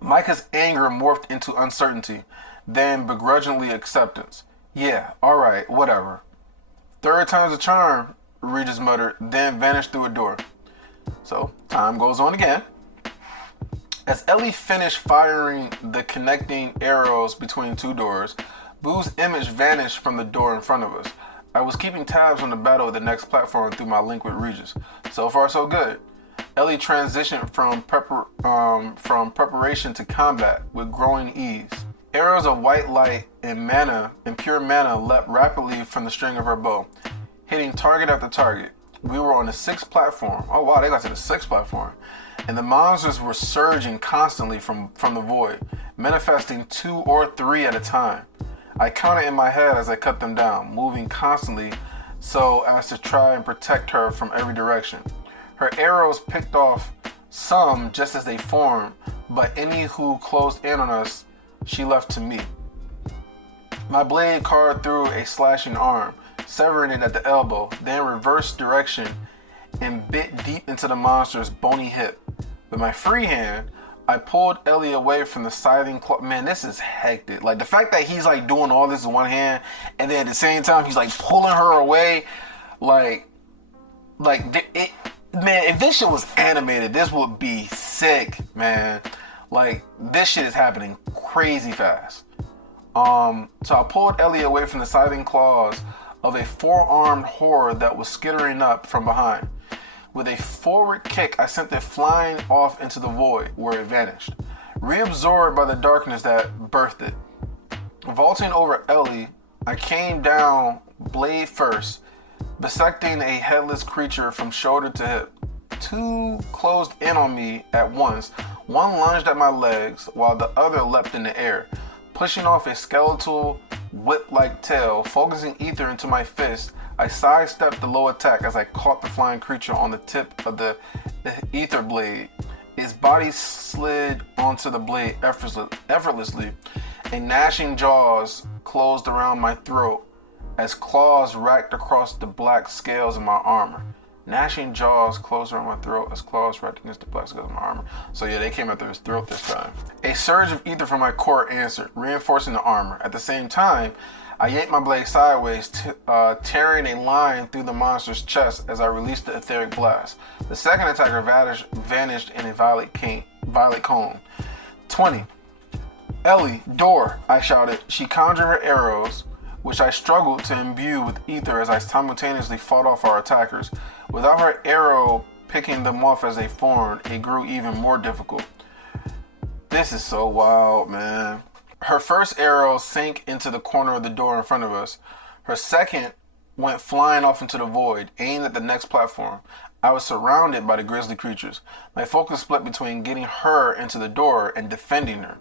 Micah's anger morphed into uncertainty, then begrudgingly acceptance. Yeah, alright, whatever. Third time's a charm, Regis muttered, then vanished through a door. So, time goes on again. As Ellie finished firing the connecting arrows between two doors, Boo's image vanished from the door in front of us. I was keeping tabs on the battle of the next platform through my link with Regis. So far, so good. Ellie transitioned from preparation to combat with growing ease. Arrows of white light and pure mana leapt rapidly from the string of her bow, hitting target after target. We were on the 6th platform. Oh wow, they got to the 6th platform. And the monsters were surging constantly from the void, manifesting 2 or 3 at a time. I counted in my head as I cut them down, moving constantly so as to try and protect her from every direction. Her arrows picked off some just as they formed, but any who closed in on us, she left to me. My blade carved through a slashing arm, severing it at the elbow, then reversed direction and bit deep into the monster's bony hip. With my free hand, I pulled Ellie away from the scything claw. Man, this is hectic. Like, the fact that he's like doing all this in one hand, and then at the same time he's like pulling her away, man, if this shit was animated, this would be sick, man. Like, this shit is happening crazy fast. So I pulled Ellie away from the scything claws of a 4-armed horror that was skittering up from behind. With a forward kick, I sent it flying off into the void, where it vanished, reabsorbed by the darkness that birthed it. Vaulting over Ellie, I came down blade first, bisecting a headless creature from shoulder to hip. 2 closed in on me at once. One lunged at my legs, while the other leapt in the air, pushing off a skeletal whip-like tail. Focusing ether into my fist, I sidestepped the low attack as I caught the flying creature on the tip of the ether blade. Its body slid onto the blade effortlessly, and gnashing jaws closed around my throat as claws racked across the black scales of my armor. Gnashing jaws closed around my throat as claws racked against the black scales of my armor. So yeah, they came after his throat this time. A surge of ether from my core answered, reinforcing the armor. At the same time, I yanked my blade sideways, tearing a line through the monster's chest as I released the etheric blast. The second attacker vanished in a violet cone. 20. Ellie, door, I shouted. She conjured her arrows, which I struggled to imbue with ether as I simultaneously fought off our attackers. Without her arrow picking them off as they formed, it grew even more difficult. This is so wild, man. Her first arrow sank into the corner of the door in front of us. Her second went flying off into the void, aimed at the next platform. I was surrounded by the grisly creatures. My focus split between getting her into the door and defending her.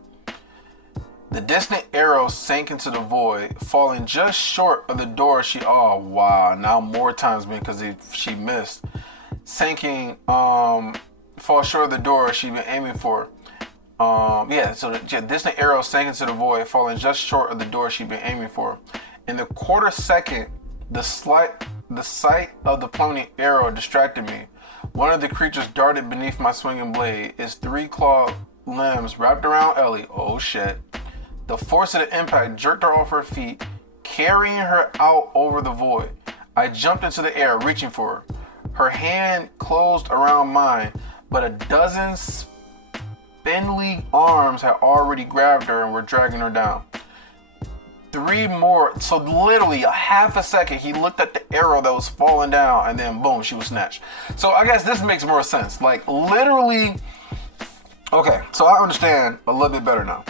The distant arrow sank into the void, falling just short of the door oh wow, now more times because she missed. Fall short of the door she'd been aiming for. So the distant arrow sank into the void, falling just short of the door she'd been aiming for. In the quarter second The sight of the pointing arrow distracted me. One of the creatures darted beneath my swinging blade, its 3 clawed limbs wrapped around Ellie. Oh shit. The force of the impact jerked her off her feet, carrying her out over the void. I jumped into the air, reaching for her. Her hand closed around mine, but a dozen spindly arms had already grabbed her and were dragging her down. 3 more, so literally a half a second, he looked at the arrow that was falling down, and then boom, she was snatched. So I guess this makes more sense. Like literally, okay, so I understand a little bit better now.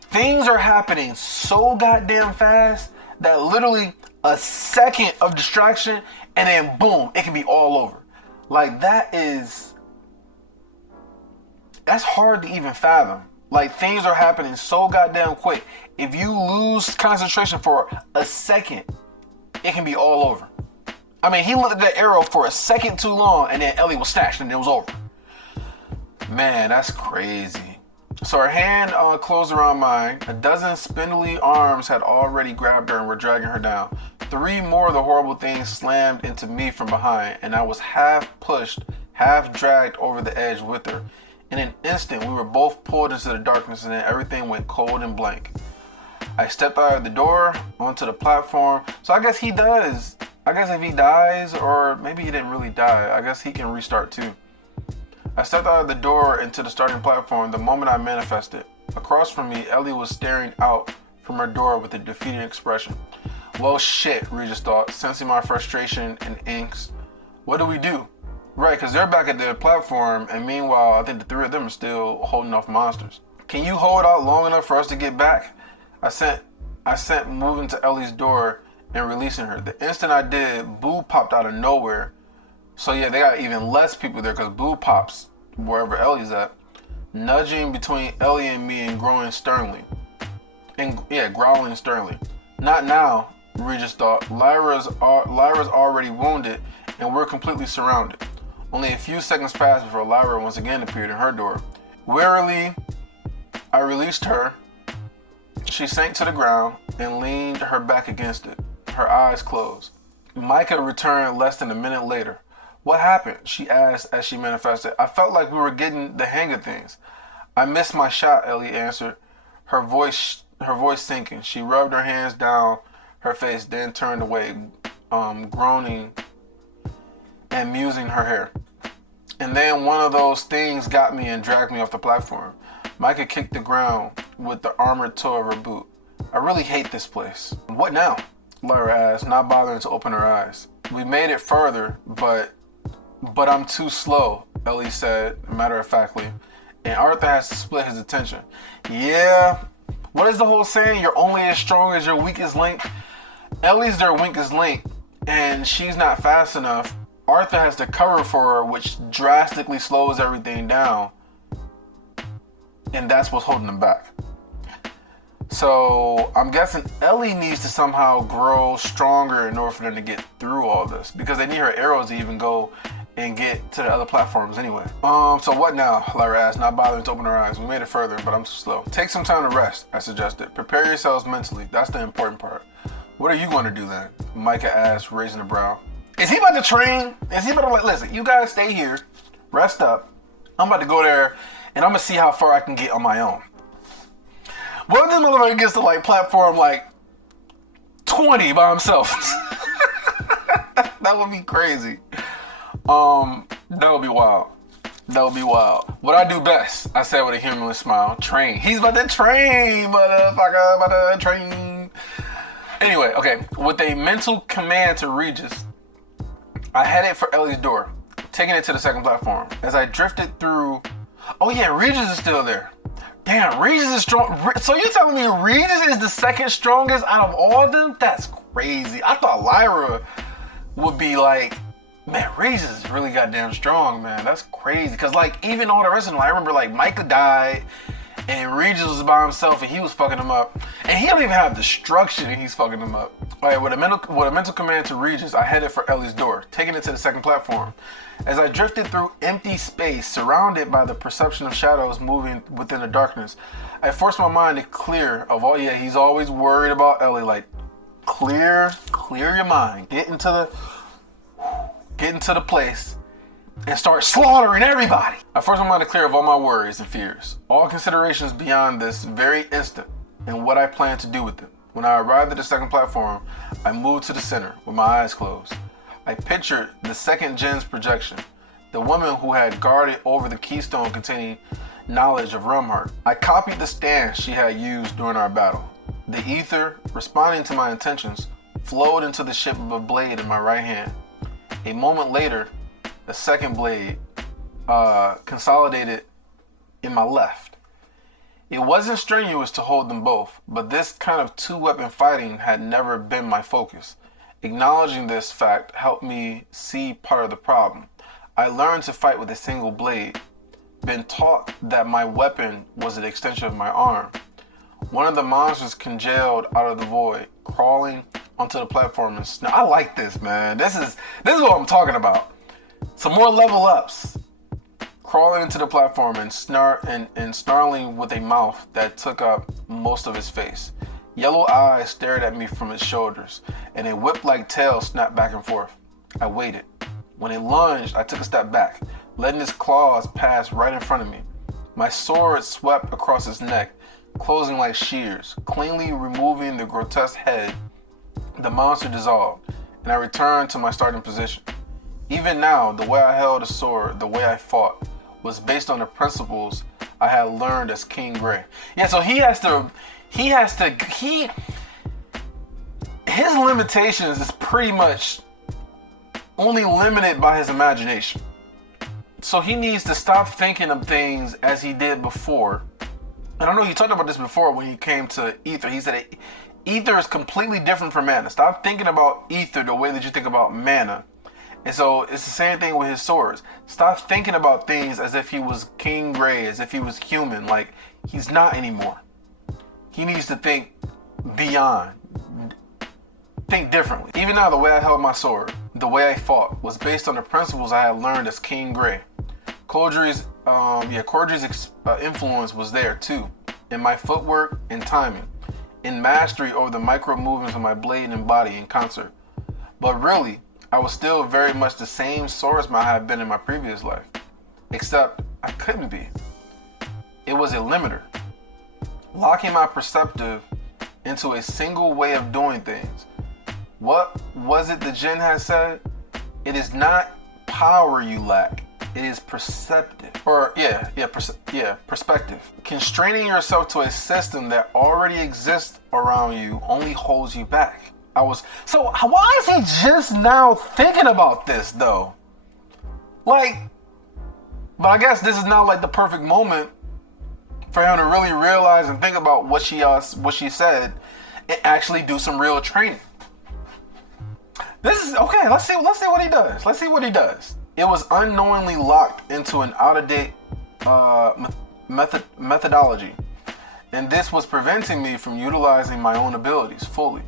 Things are happening so goddamn fast that literally a second of distraction and then boom, it can be all over. Like that's hard to even fathom. Like things are happening so goddamn quick. If you lose concentration for a second, it can be all over. I mean, he looked at that arrow for a second too long and then Ellie was snatched and it was over. Man, that's crazy. So her hand closed around mine. A dozen spindly arms had already grabbed her and were dragging her down. 3 more of the horrible things slammed into me from behind, and I was half pushed, half dragged over the edge with her. In an instant, we were both pulled into the darkness, and then everything went cold and blank. I stepped out of the door onto the platform. So I guess he does. I guess if he dies, or maybe he didn't really die, I guess he can restart too. I stepped out of the door into the starting platform the moment I manifested. Across from me, Ellie was staring out from her door with a defeated expression. Well shit, Regis thought, sensing my frustration and angst. What do we do? Right, because they're back at the platform, and meanwhile, I think the 3 of them are still holding off monsters. Can you hold out long enough for us to get back? I sent moving to Ellie's door and releasing her. The instant I did, Boo popped out of nowhere. So yeah, they got even less people there because Boo pops wherever Ellie's at, nudging between Ellie and me and growling sternly. Growling sternly. Not now, Regis thought. Lyra's already wounded and we're completely surrounded. Only a few seconds passed before Lyra once again appeared in her door. Wearily, I released her. She sank to the ground and leaned her back against it, her eyes closed. Micah returned less than a minute later. What happened? She asked as she manifested. I felt like we were getting the hang of things. I missed my shot, Ellie answered, her voice sinking. She rubbed her hands down her face, then turned away, groaning and musing her hair. And then one of those things got me and dragged me off the platform. Micah kicked the ground with the armored toe of her boot. I really hate this place. What now? Lyra asked, not bothering to open her eyes. We made it further, but I'm too slow, Ellie said, matter-of-factly. And Arthur has to split his attention. Yeah, what is the whole saying? You're only as strong as your weakest link. Ellie's their weakest link, and she's not fast enough. Arthur has to cover for her, which drastically slows everything down. And that's what's holding them back. So I'm guessing Ellie needs to somehow grow stronger in order for them to get through all this, because they need her arrows to even go and get to the other platforms anyway. So what now? Lyra asked, not bothering to open her eyes. We made it further, but I'm too slow. Take some time to rest, I suggested. Prepare yourselves mentally. That's the important part. What are you going to do then? Micah asked, raising a brow. Is he about to train? Is he about to listen, you guys stay here, rest up. I'm about to go there and I'm going to see how far I can get on my own. What if this motherfucker gets to platform 20 by himself? That would be crazy. That would be wild. That would be wild. What I do best, I said with a humorless smile, train. He's about to train, motherfucker, about to train. Anyway, okay, with a mental command to Regis, I headed for Ellie's door, taking it to the second platform. As I drifted through, oh yeah, Regis is still there. Damn, Regis is strong. So you're telling me Regis is the second strongest out of all of them? That's crazy. I thought Lyra would be man, Regis is really goddamn strong, man. That's crazy. Because even all the rest of them, I remember Micah died and Regis was by himself and he was fucking him up. And he don't even have destruction and he's fucking him up. All right, with a mental command to Regis, I headed for Ellie's door, taking it to the second platform. As I drifted through empty space, surrounded by the perception of shadows moving within the darkness, I forced my mind to clear of, oh yeah, he's always worried about Ellie. clear your mind. Get into the place and start slaughtering everybody. At first, I'm going to clear of all my worries and fears, all considerations beyond this very instant, and what I plan to do with them. When I arrived at the second platform, I moved to the center with my eyes closed. I pictured the second gen's projection, the woman who had guarded over the keystone containing knowledge of Remhart. I copied the stance she had used during our battle. The ether, responding to my intentions, flowed into the shape of a blade in my right hand. A moment later, the second blade consolidated in my left. It wasn't strenuous to hold them both, but this kind of two-weapon fighting had never been my focus. Acknowledging this fact helped me see part of the problem. I learned to fight with a single blade, been taught that my weapon was an extension of my arm. One of the monsters congealed out of the void, crawling onto the platform and I like this, man. This is what I'm talking about. Some more level ups. Crawling into the platform and snarling with a mouth that took up most of his face. Yellow eyes stared at me from his shoulders, and a whip-like tail snapped back and forth. I waited. When it lunged, I took a step back, letting his claws pass right in front of me. My sword swept across his neck, closing like shears. Cleanly removing the grotesque head, the monster dissolved, and I returned to my starting position. Even now, the way I held a sword, the way I fought, was based on the principles I had learned as King Gray. Yeah, so his limitations is pretty much only limited by his imagination. So he needs to stop thinking of things as he did before. And I know you talked about this before when he came to ether. He said ether is completely different from mana. Stop thinking about ether the way that you think about mana. And so it's the same thing with his swords. Stop thinking about things as if he was King Gray, as if he was human. Like, he's not anymore. He needs to think beyond. Think differently. Even now, the way I held my sword, the way I fought, was based on the principles I had learned as King Gray. Cordry's influence was there too, in my footwork and timing, in mastery over the micro movements of my blade and body in concert. But really, I was still very much the same swordsman I had been in my previous life, except I couldn't be. It was a limiter, locking my perceptive into a single way of doing things. What was it the Jinn had said? It is not power you lack, it is perceptive. Perspective. Constraining yourself to a system that already exists around you only holds you back. So why is he just now thinking about this though? Like, but I guess this is not like the perfect moment for him to really realize and think about what she said and actually do some real training. This is okay. Let's see what he does. It was unknowingly locked into an out-of-date methodology, and this was preventing me from utilizing my own abilities fully.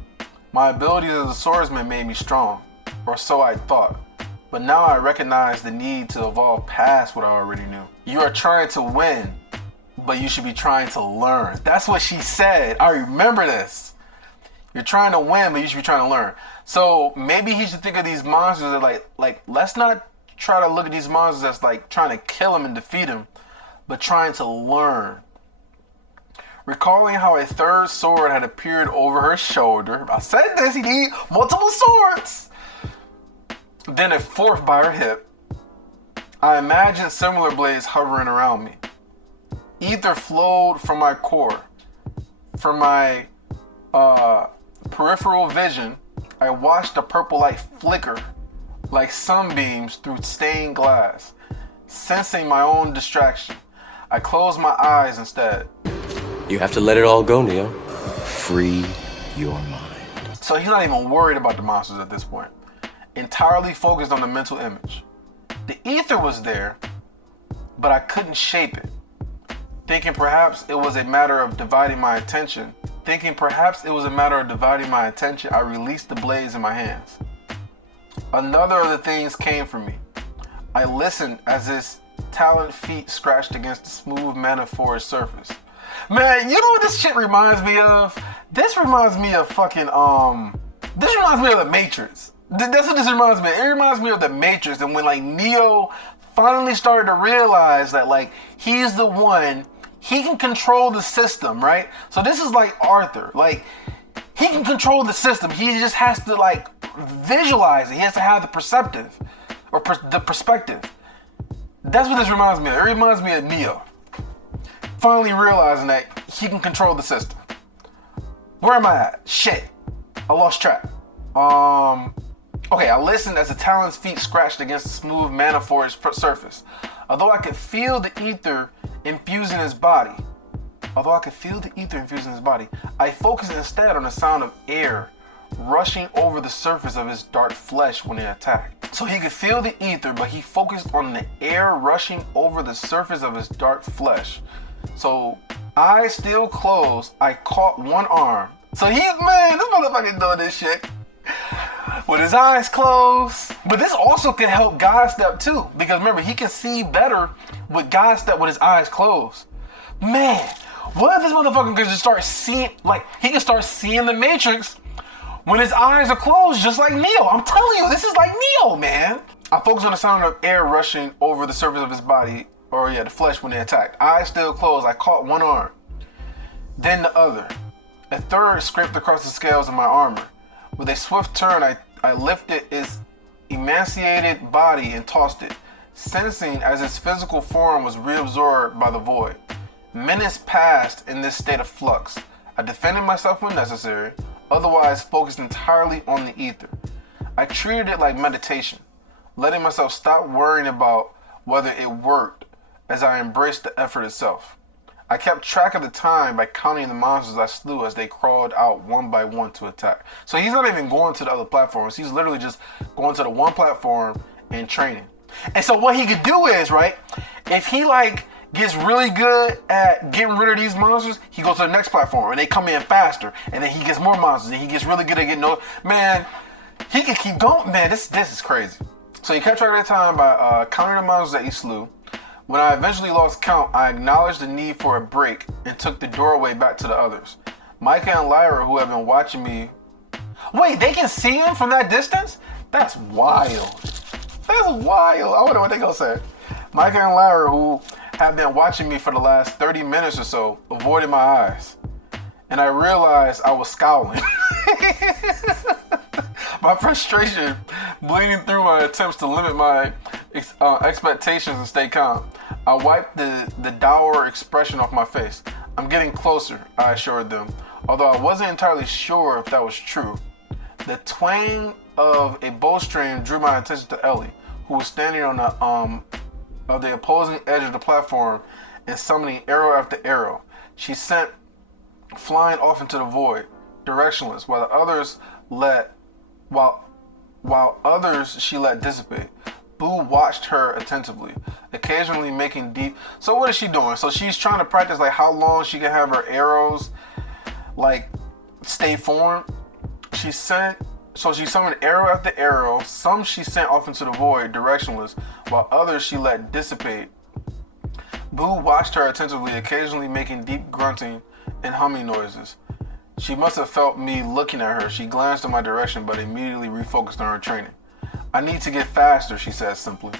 My abilities as a swordsman made me strong, or so I thought, but now I recognize the need to evolve past what I already knew. You are trying to win, but you should be trying to learn. That's what she said. I remember this. You're trying to win, but you should be trying to learn. So maybe he should think of these monsters as like let's not try to look at these monsters as like trying to kill him and defeat him, but trying to learn. Recalling how a third sword had appeared over her shoulder. I said this, he need multiple swords. Then a fourth by her hip. I imagined similar blades hovering around me. Ether flowed from my core. From my peripheral vision, I watched the purple light flicker like sunbeams through stained glass. Sensing my own distraction, I closed my eyes instead. You have to let it all go, Neo. Free your mind. So he's not even worried about the monsters at this point. Entirely focused on the mental image. The ether was there, but I couldn't shape it. Thinking perhaps it was a matter of dividing my attention, I released the blades in my hands. Another of the things came from me. I listened as his taloned feet scratched against the smooth mana-forged surface. Man, you know what this shit reminds me of? This reminds me of fucking This reminds me of the Matrix. That's what this reminds me of. It reminds me of the Matrix, and when like Neo finally started to realize that like he's the one, he can control the system, right? So this is like Arthur. Like he can control the system. He just has to like visualize it. He has to have the perceptive or the perspective. That's what this reminds me of. It reminds me of Neo finally realizing that he can control the system. Where am I at? Shit. I lost track. Okay, I listened as the Talon's feet scratched against the smooth mana forest surface. Although I could feel the ether infusing his body, I focused instead on the sound of air rushing over the surface of his dark flesh when it attacked. So he could feel the ether, but he focused on the air rushing over the surface of his dark flesh. So, eyes still closed, I caught one arm. So this motherfucker doing this shit with his eyes closed. But this also can help Godstep too, because remember, he can see better with Godstep with his eyes closed. Man, what if this motherfucker could just start seeing, like, he can start seeing the Matrix when his eyes are closed, just like Neo. I'm telling you, this is like Neo, man. I focused on the sound of air rushing over the surface of his body, the flesh when they attacked. Eyes still closed, I caught one arm, then the other. A third scraped across the scales of my armor. With a swift turn, I lifted his emaciated body and tossed it, sensing as his physical form was reabsorbed by the void. Minutes passed in this state of flux. I defended myself when necessary, otherwise focused entirely on the ether. I treated it like meditation, letting myself stop worrying about whether it worked as I embraced the effort itself. I kept track of the time by counting the monsters I slew as they crawled out one by one to attack. So he's not even going to the other platforms. He's literally just going to the one platform and training. And so what he could do is, right, if he like gets really good at getting rid of these monsters, he goes to the next platform and they come in faster, and then he gets more monsters and he gets really good at getting those. Man, he can keep going. Man, this is crazy. So he kept track of the time by counting the monsters that he slew. When I eventually lost count, I acknowledged the need for a break and took the doorway back to the others. Micah and Lyra, who have been watching me... Wait, they can see him from that distance? That's wild. That's wild. I wonder what they gonna say. Micah and Lyra, who have been watching me for the last 30 minutes or so, avoided my eyes. And I realized I was scowling. My frustration bleeding through my attempts to limit my expectations and stay calm. I wiped the dour expression off my face. I'm getting closer, I assured them, although I wasn't entirely sure if that was true. The twang of a bowstring drew my attention to Ellie, who was standing on the opposing edge of the platform and summoning arrow after arrow. She sent flying off into the void, directionless, while others she let dissipate. Boo watched her attentively, occasionally making deep... So what is she doing? So she's trying to practice like how long she can have her arrows like stay formed. She summoned arrow after arrow. Some she sent off into the void, directionless, while others she let dissipate. Boo watched her attentively, occasionally making deep grunting and humming noises. She must have felt me looking at her. She glanced in my direction, but immediately refocused on her training. I need to get faster, she said simply.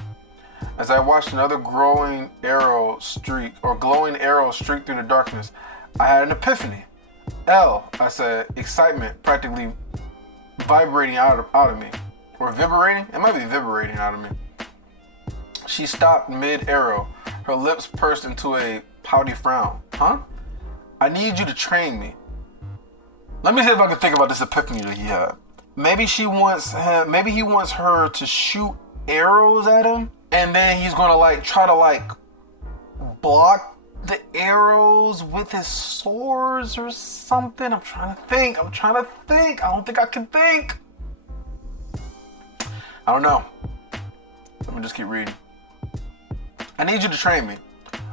As I watched another glowing arrow streak through the darkness, I had an epiphany. Elle, I said, excitement practically vibrating out of me. Or vibrating? It might be vibrating out of me. She stopped mid-arrow. Her lips pursed into a pouty frown. Huh? I need you to train me. Let me see if I can think about this epiphany that he had. Maybe he wants her to shoot arrows at him, and then he's gonna like try to like block the arrows with his swords or something. I'm trying to think. I don't think I can think. I don't know. Let me just keep reading. I need you to train me.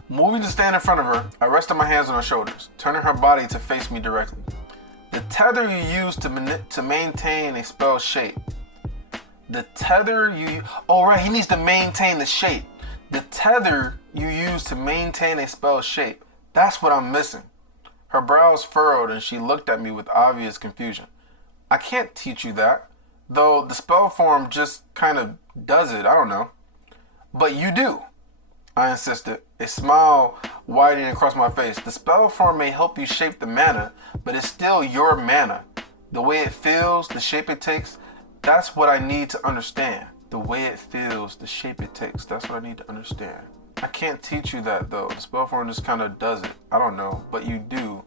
Moving to stand in front of her, I rested my hands on her shoulders, turning her body to face me directly. The tether you use to maintain a spell shape. Oh right, he needs to maintain the shape. The tether you use to maintain a spell shape. That's what I'm missing. Her brows furrowed and she looked at me with obvious confusion. I can't teach you that. Though the spell form just kind of does it. I don't know. But you do. I insisted, a smile widening across my face. The spell form may help you shape the mana, but it's still your mana. The way it feels, the shape it takes, that's what I need to understand. The way it feels, the shape it takes, that's what I need to understand. I can't teach you that though. The spell form just kind of does it. I don't know, but you do.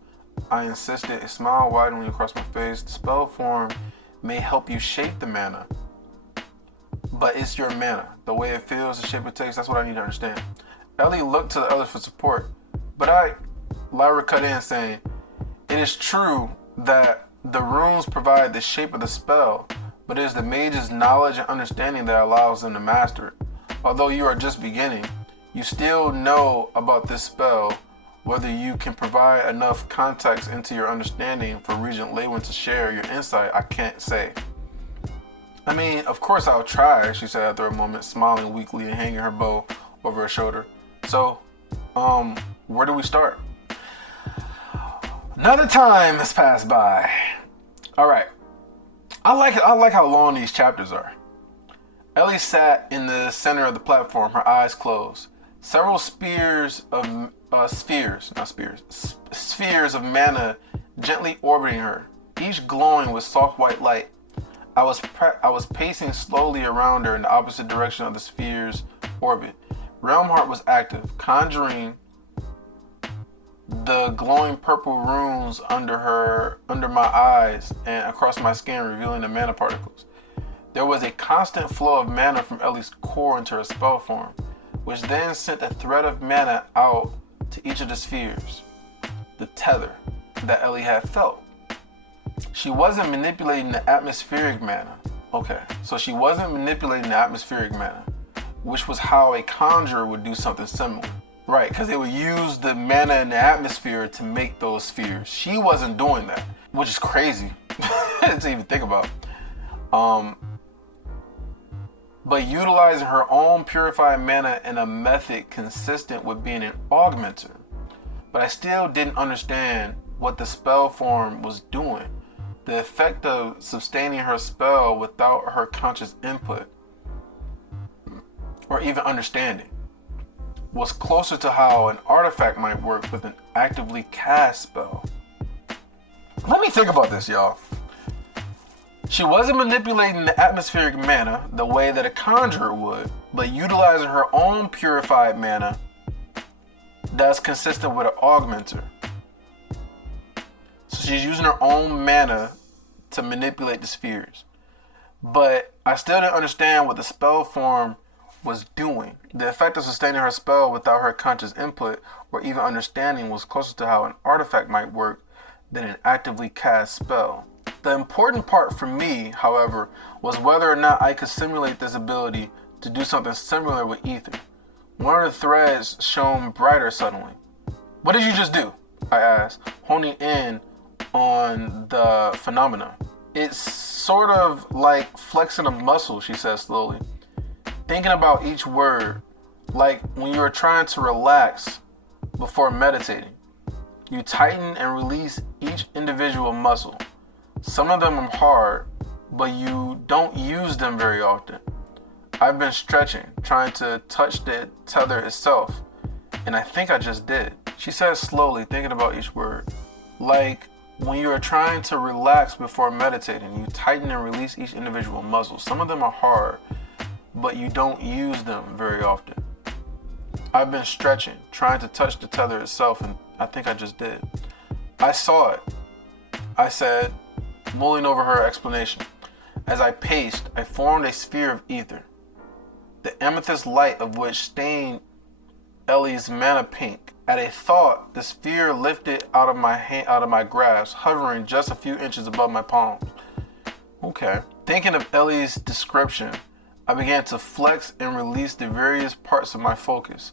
I insisted, a smile widening across my face. The spell form may help you shape the mana, but it's your mana. The way it feels, the shape it takes, that's what I need to understand. Ellie looked to the others for support, but Lyra cut in saying, it is true that the runes provide the shape of the spell, but it is the mage's knowledge and understanding that allows them to master it. Although you are just beginning, you still know about this spell. Whether you can provide enough context into your understanding for Regent Leywin to share your insight, I can't say. I mean, of course I'll try, she said after a moment, smiling weakly and hanging her bow over her shoulder. So, where do we start? Another time has passed by. All right. I like how long these chapters are. Ellie sat in the center of the platform, her eyes closed. Several spheres of mana gently orbiting her, each glowing with soft white light. I was pacing slowly around her in the opposite direction of the sphere's orbit. Realmheart was active, conjuring the glowing purple runes under my eyes and across my skin, revealing the mana particles. There was a constant flow of mana from Ellie's core into her spell form, which then sent a thread of mana out to each of the spheres. The tether that Ellie had felt. She wasn't manipulating the atmospheric mana. Okay, so she wasn't manipulating the atmospheric mana, which was how a conjurer would do something similar. Right, because they would use the mana in the atmosphere to make those spheres. She wasn't doing that, which is crazy to even think about. But utilizing her own purified mana in a method consistent with being an augmenter. But I still didn't understand what the spell form was doing. The effect of sustaining her spell without her conscious input, or even understanding, was closer to how an artifact might work with an actively cast spell. Let me think about this, y'all. She wasn't manipulating the atmospheric mana the way that a conjurer would, but utilizing her own purified mana that's consistent with an augmenter. So she's using her own mana to manipulate the spheres. But I still didn't understand what the spell form was doing. The effect of sustaining her spell without her conscious input or even understanding was closer to how an artifact might work than an actively cast spell. The important part for me, however, was whether or not I could simulate this ability to do something similar with ether. One of the threads shone brighter suddenly. What did you just do? I asked, honing in on the phenomena. It's sort of like flexing a muscle, she said slowly, thinking about each word, like when you are trying to relax before meditating. You tighten and release each individual muscle. Some of them are hard, but you don't use them very often. I've been stretching, trying to touch the tether itself, and I think I just did. She said slowly, thinking about each word. Like when you are trying to relax before meditating, you tighten and release each individual muscle. Some of them are hard, but you don't use them very often. I've been stretching, trying to touch the tether itself, and I think I just did. I saw it, I said, mulling over her explanation. As I paced, I formed a sphere of ether, the amethyst light of which stained Ellie's mana pink. At a thought, the sphere lifted out of my grasp, hovering just a few inches above my palms. Okay. Thinking of Ellie's description, I began to flex and release the various parts of my focus,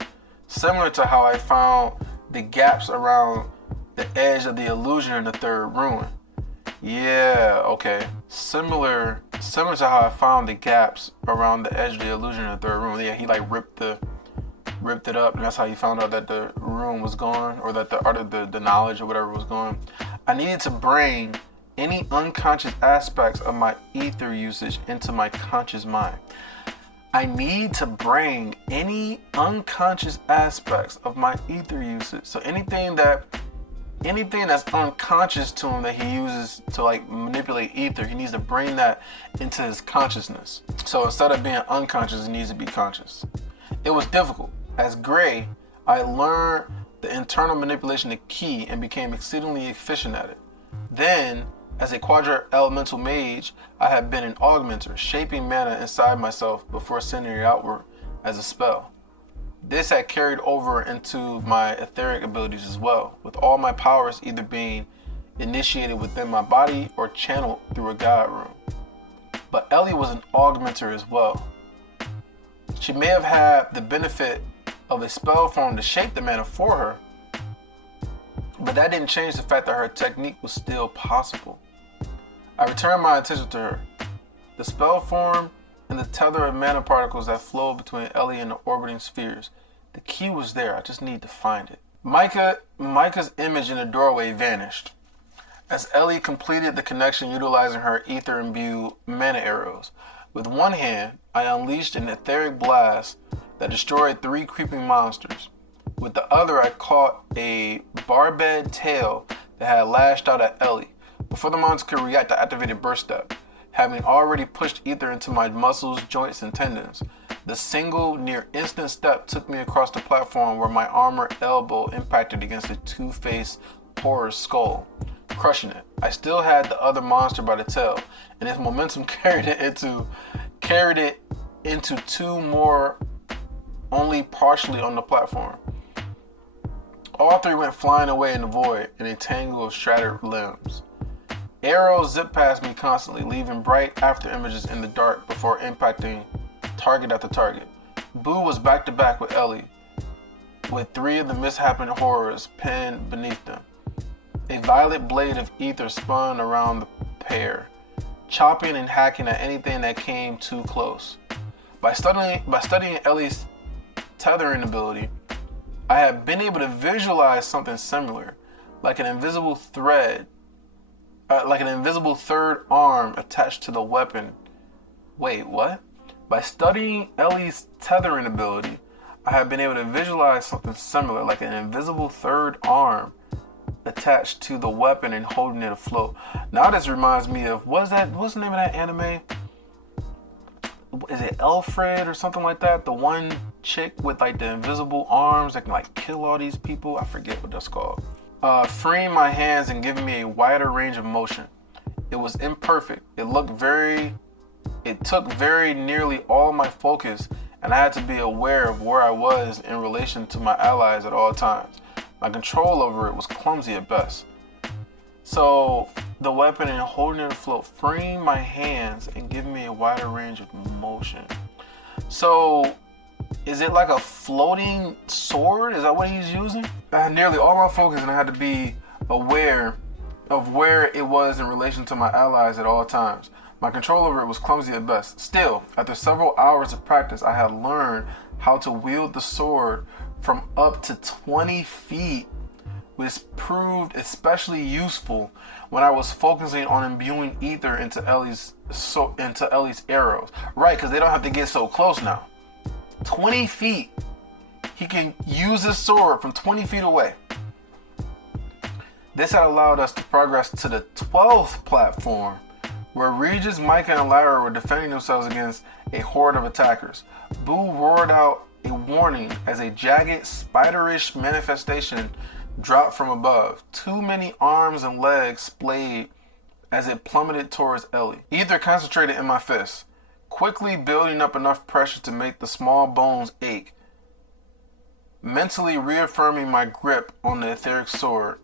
similar to how I found the gaps around the edge of the illusion in the third ruin. Yeah, okay. Similar to how I found the gaps around the edge of the illusion in the third room. Yeah, he like ripped it up, and that's how he found out that the room was gone, or that the art of the knowledge or whatever was gone. I needed to bring any unconscious aspects of my ether usage into my conscious mind. I need to bring any unconscious aspects of my ether usage. So anything that's unconscious to him that he uses to like manipulate ether, he needs to bring that into his consciousness. So instead of being unconscious, it needs to be conscious. It was difficult. As Gray, I learned the internal manipulation of ki and became exceedingly efficient at it. Then, as a quadra-elemental mage, I had been an augmenter, shaping mana inside myself before sending it outward as a spell. This had carried over into my etheric abilities as well, with all my powers either being initiated within my body or channeled through a god rune. But Ellie was an augmenter as well. She may have had the benefit of a spell form to shape the mana for her, but that didn't change the fact that her technique was still possible. I returned my attention to her. The spell form and the tether of mana particles that flowed between Ellie and the orbiting spheres. The key was there, I just need to find it. Micah's image in the doorway vanished as Ellie completed the connection utilizing her ether-imbued mana arrows. With one hand, I unleashed an etheric blast that destroyed 3 creeping monsters. With the other, I caught a barbed tail that had lashed out at Ellie. Before the monster could react, I activated Burst Step, having already pushed ether into my muscles, joints, and tendons. The single, near instant step took me across the platform where my armored elbow impacted against the two-faced horror's skull, crushing it. I still had the other monster by the tail, and its momentum carried it into 2 more, only partially on the platform. All 3 went flying away in the void in a tangle of shattered limbs. Arrows zipped past me constantly, leaving bright after images in the dark before impacting target after target. Boo was back to back with Ellie, with 3 of the misshapen horrors pinned beneath them. A violet blade of ether spun around the pair, chopping and hacking at anything that came too close. By studying Ellie's tethering ability, I had been able to visualize something similar, like an invisible thread, like an invisible third arm attached to the weapon. Wait, what? By studying Ellie's tethering ability, I had been able to visualize something similar, like an invisible third arm attached to the weapon and holding it afloat. Now this reminds me of, what's the name of that anime? Is it Alfred or something like that? The one chick with like the invisible arms that can like kill all these people. I forget what that's called. Freeing my hands and giving me a wider range of motion. It was imperfect. It took very nearly all my focus, and I had to be aware of where I was in relation to my allies at all times. My control over it was clumsy at best. So the weapon and holding it afloat, freeing my hands and giving me a wider range of motion. So is it like a floating sword? Is that what he's using? I had nearly all my focus and I had to be aware of where it was in relation to my allies at all times. My control over it was clumsy at best. Still, after several hours of practice, I had learned how to wield the sword from up to 20 feet, which proved especially useful when I was focusing on imbuing ether into Ellie's arrows. Right, because they don't have to get so close now. 20 feet. He can use his sword from 20 feet away. This had allowed us to progress to the 12th platform, where Regis, Micah, and Lara were defending themselves against a horde of attackers. Boo roared out a warning as a jagged, spiderish manifestation dropped from above. Too many arms and legs splayed as it plummeted towards Ellie. Ether concentrated in my fist, quickly building up enough pressure to make the small bones ache. Mentally reaffirming my grip on the etheric sword,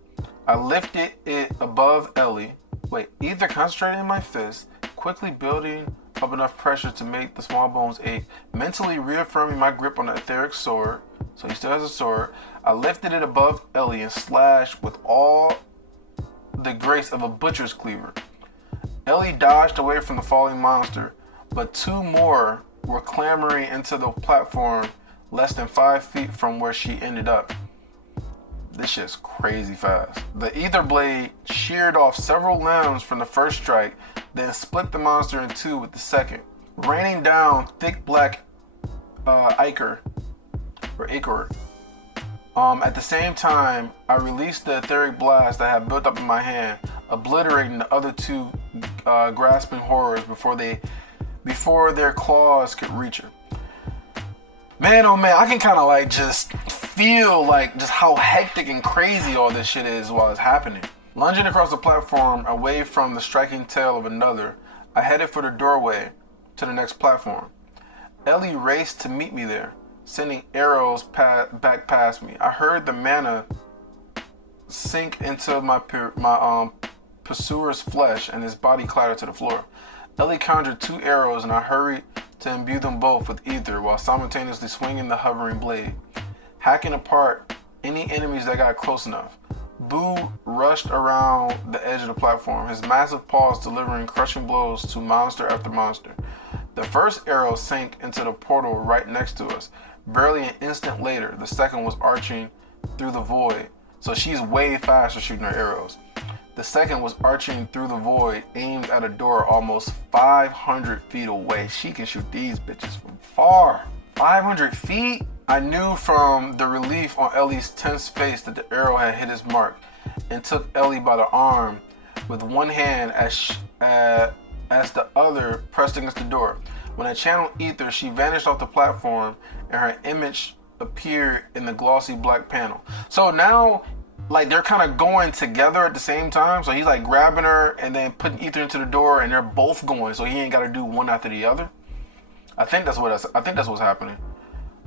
I lifted it above Ellie. Ether concentrated in my fist, quickly building up enough pressure to make the small bones ache. Mentally reaffirming my grip on the etheric sword, so he still has a sword. I lifted it above Ellie and slashed with all the grace of a butcher's cleaver. Ellie dodged away from the falling monster, but 2 more were clambering into the platform less than 5 feet from where she ended up. This shit's crazy fast. The ether blade sheared off several limbs from the first strike, then split the monster in two with the second, raining down thick black ichor. At the same time, I released the etheric blast that had built up in my hand, obliterating the other two grasping horrors before their claws could reach her. Man, oh man, I can kind of like just feel like just how hectic and crazy all this shit is while it's happening. Lunging across the platform away from the striking tail of another, I headed for the doorway to the next platform. Ellie raced to meet me there, sending arrows back past me. I heard the mana sink into my pursuer's flesh and his body clatter to the floor. Ellie conjured two arrows and I hurried to imbue them both with ether while simultaneously swinging the hovering blade, hacking apart any enemies that got close enough. Boo rushed around the edge of the platform, his massive paws delivering crushing blows to monster after monster. The first arrow sank into the portal right next to us. Barely an instant later, the second was arching through the void, so she's way faster shooting her arrows. The second was arching through the void, aimed at a door almost 500 feet away. She can shoot these bitches from far. 500 feet? I knew from the relief on Ellie's tense face that the arrow had hit his mark, and took Ellie by the arm with one hand as the other pressed against the door. When I channeled ether, she vanished off the platform and her image appeared in the glossy black panel. So now, like, they're kind of going together at the same time. So he's like grabbing her and then putting ether into the door, and they're both going. So he ain't got to do one after the other. I think that's what's happening.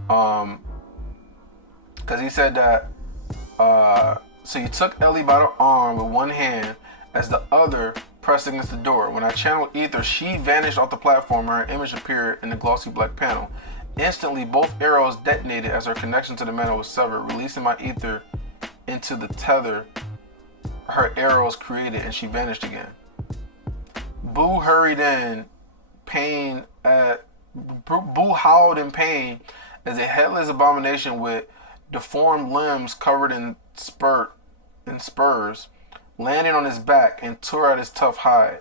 Cause he said that. So he took Ellie by the arm with one hand as the other pressed against the door. When I channeled ether, she vanished off the platform and her image appeared in the glossy black panel. Instantly, both arrows detonated as her connection to the mana was severed, releasing my ether into the tether her arrows created, and she vanished again. Boo hurried in pain. Boo howled in pain as a headless abomination with deformed limbs covered in spurs landed on his back and tore at his tough hide.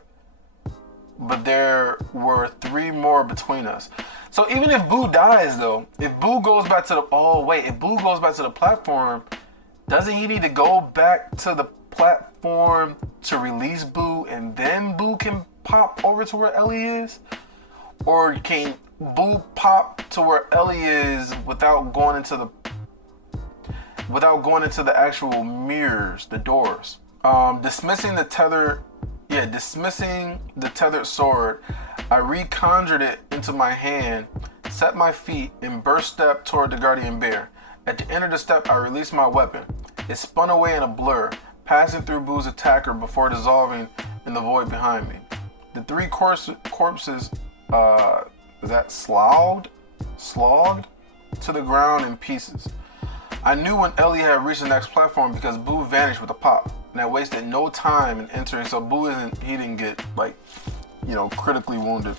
But there were three more between us. So even if Boo dies, though, if Boo goes back to the platform, doesn't he need to go back to the platform to release Boo, and then Boo can pop over to where Ellie is? Or can Boo pop to where Ellie is without going into the actual mirrors, the doors? Dismissing the tethered sword, I reconjured it into my hand, set my feet, and burst step toward the guardian bear. At the end of the step, I released my weapon. It spun away in a blur, passing through Boo's attacker before dissolving in the void behind me. The three corpses, slogged to the ground in pieces. I knew when Ellie had reached the next platform because Boo vanished with a pop, and I wasted no time in entering, so he didn't get, critically wounded.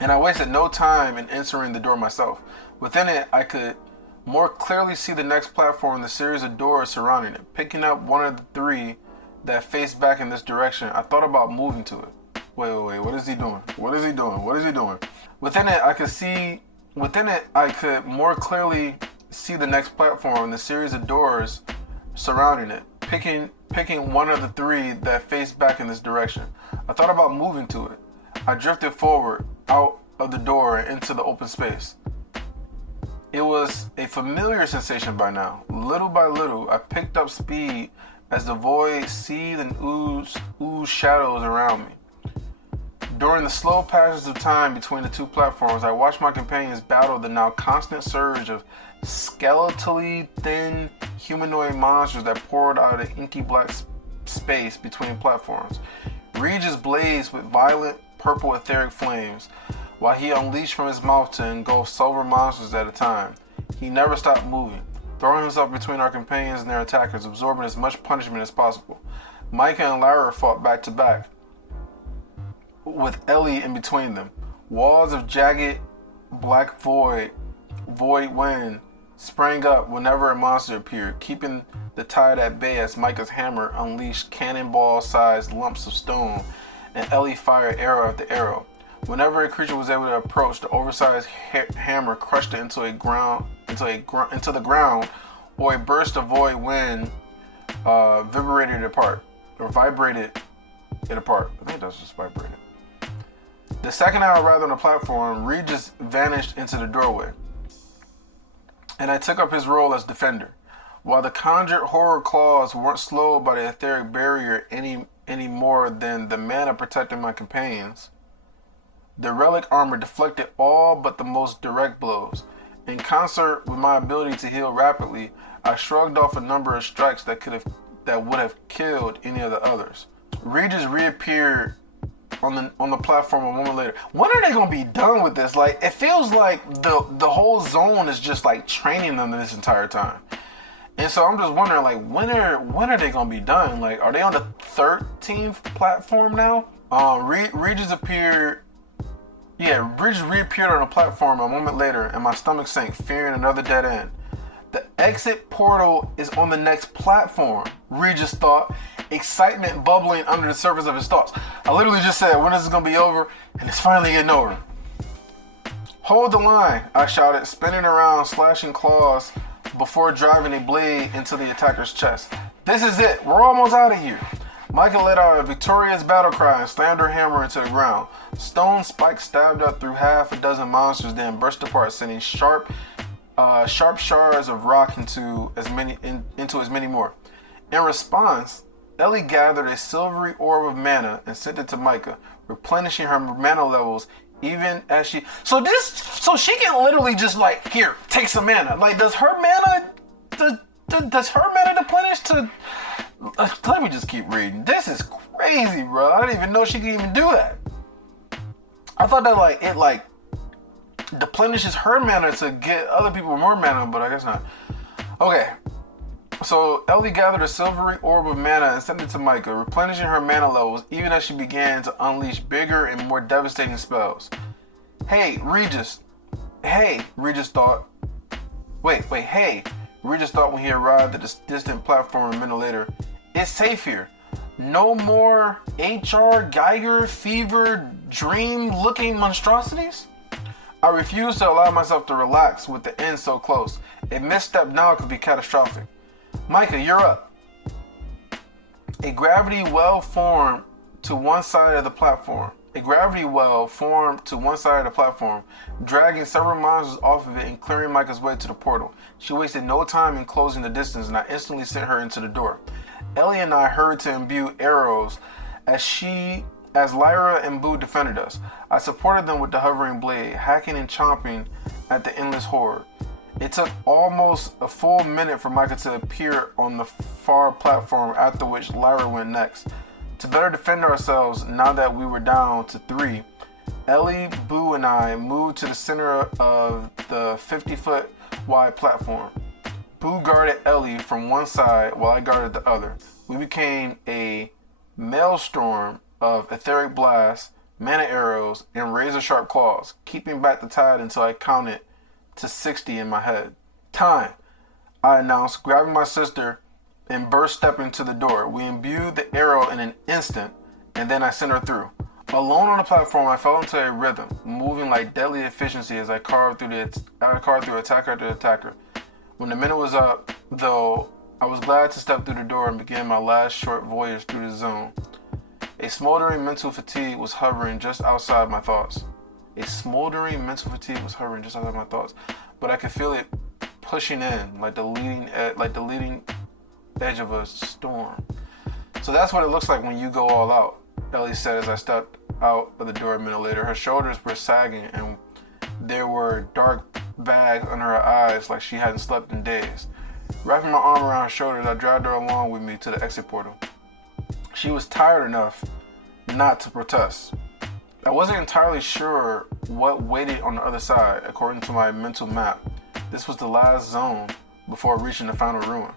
And I wasted no time in entering the door myself. Within it, I could more clearly see the next platform and the series of doors surrounding it. Picking up one of the three that faced back in this direction, I thought about moving to it. Wait, what is he doing? Within it, I could more clearly see the next platform and the series of doors surrounding it. Picking one of the three that faced back in this direction. I thought about moving to it. I drifted forward, out of the door and into the open space. It was a familiar sensation by now. Little by little, I picked up speed as the void seethed and oozed shadows around me. During the slow passage of time between the two platforms, I watched my companions battle the now constant surge of skeletally thin humanoid monsters that poured out of the inky black space between platforms. Regis blazed with violent purple etheric flames, while he unleashed from his mouth to engulf several monsters at a time. He never stopped moving, throwing himself between our companions and their attackers, absorbing as much punishment as possible. Micah and Lara fought back to back, with Ellie in between them. Walls of jagged black void wind sprang up whenever a monster appeared, keeping the tide at bay as Micah's hammer unleashed cannonball-sized lumps of stone, and Ellie fired arrow after arrow. Whenever a creature was able to approach, the oversized hammer crushed it into the ground, or a burst of void wind vibrated it apart. I think that's just vibrated. The second I arrived on the platform, Regis vanished into the doorway, and I took up his role as defender. While the conjured horror claws weren't slowed by the etheric barrier any more than the mana protecting my companions, the relic armor deflected all but the most direct blows. In concert with my ability to heal rapidly, I shrugged off a number of strikes that would have killed any of the others. Regis reappeared on the platform a moment later. When are they gonna be done with this? Like, it feels like the whole zone is just like training them this entire time. And so I'm just wondering, like, when are they gonna be done? Like, are they on the 13th platform now? Regis reappeared on the platform a moment later, and my stomach sank, fearing another dead end. The exit portal is on the next platform, Regis thought, excitement bubbling under the surface of his thoughts. I literally just said, when is this gonna be over? And it's finally getting over. Hold the line, I shouted, spinning around, slashing claws before driving a blade into the attacker's chest. This is it, we're almost out of here. Micah let out a victorious battle cry and slammed her hammer into the ground. Stone spikes stabbed up through half a dozen monsters, then burst apart, sending sharp shards of rock into as many more. In response, Ellie gathered a silvery orb of mana and sent it to Micah, replenishing her mana levels even as she. So she can literally just like, here, take some mana. Like, does her mana deplenish to? Let me just keep reading. This is crazy, bro. I didn't even know she could even do that. I thought that it deplenishes her mana to get other people more mana, but I guess not. Okay. So Ellie gathered a silvery orb of mana and sent it to Micah, replenishing her mana levels even as she began to unleash bigger and more devastating spells. Hey, Regis thought. Hey. Regis thought when he arrived at this distant platform a minute later. It's safe here. No more H.R. Geiger fever dream looking monstrosities? I refused to allow myself to relax with the end so close. A misstep now could be catastrophic. Micah, you're up. A gravity well formed to one side of the platform, dragging several monsters off of it and clearing Micah's way to the portal. She wasted no time in closing the distance, and I instantly sent her into the door. Ellie and I hurried to imbue arrows as Lyra and Boo defended us. I supported them with the hovering blade, hacking and chomping at the endless horde. It took almost a full minute for Micah to appear on the far platform, after which Lyra went next. To better defend ourselves now that we were down to 3, Ellie, Boo, and I moved to the center of the 50-foot wide platform. Boo guarded Ellie from one side while I guarded the other. We became a maelstrom of etheric blasts, mana arrows, and razor-sharp claws, keeping back the tide until I counted to 60 in my head. Time, I announced, grabbing my sister and burst stepping to the door. We imbued the arrow in an instant, and then I sent her through. Alone on the platform, I fell into a rhythm, moving like deadly efficiency as I carved through attacker after attacker. When the minute was up, though, I was glad to step through the door and begin my last short voyage through the zone. A smoldering mental fatigue was hovering just outside my thoughts. But I could feel it pushing in, like the leading edge of a storm. So that's what it looks like when you go all out, Ellie said as I stepped out of the door a minute later. Her shoulders were sagging and there were dark bags under her eyes like she hadn't slept in days. Wrapping my arm around her shoulders, I dragged her along with me to the exit portal. She was tired enough not to protest. I wasn't entirely sure what waited on the other side. According to my mental map, this was the last zone before reaching the final ruin.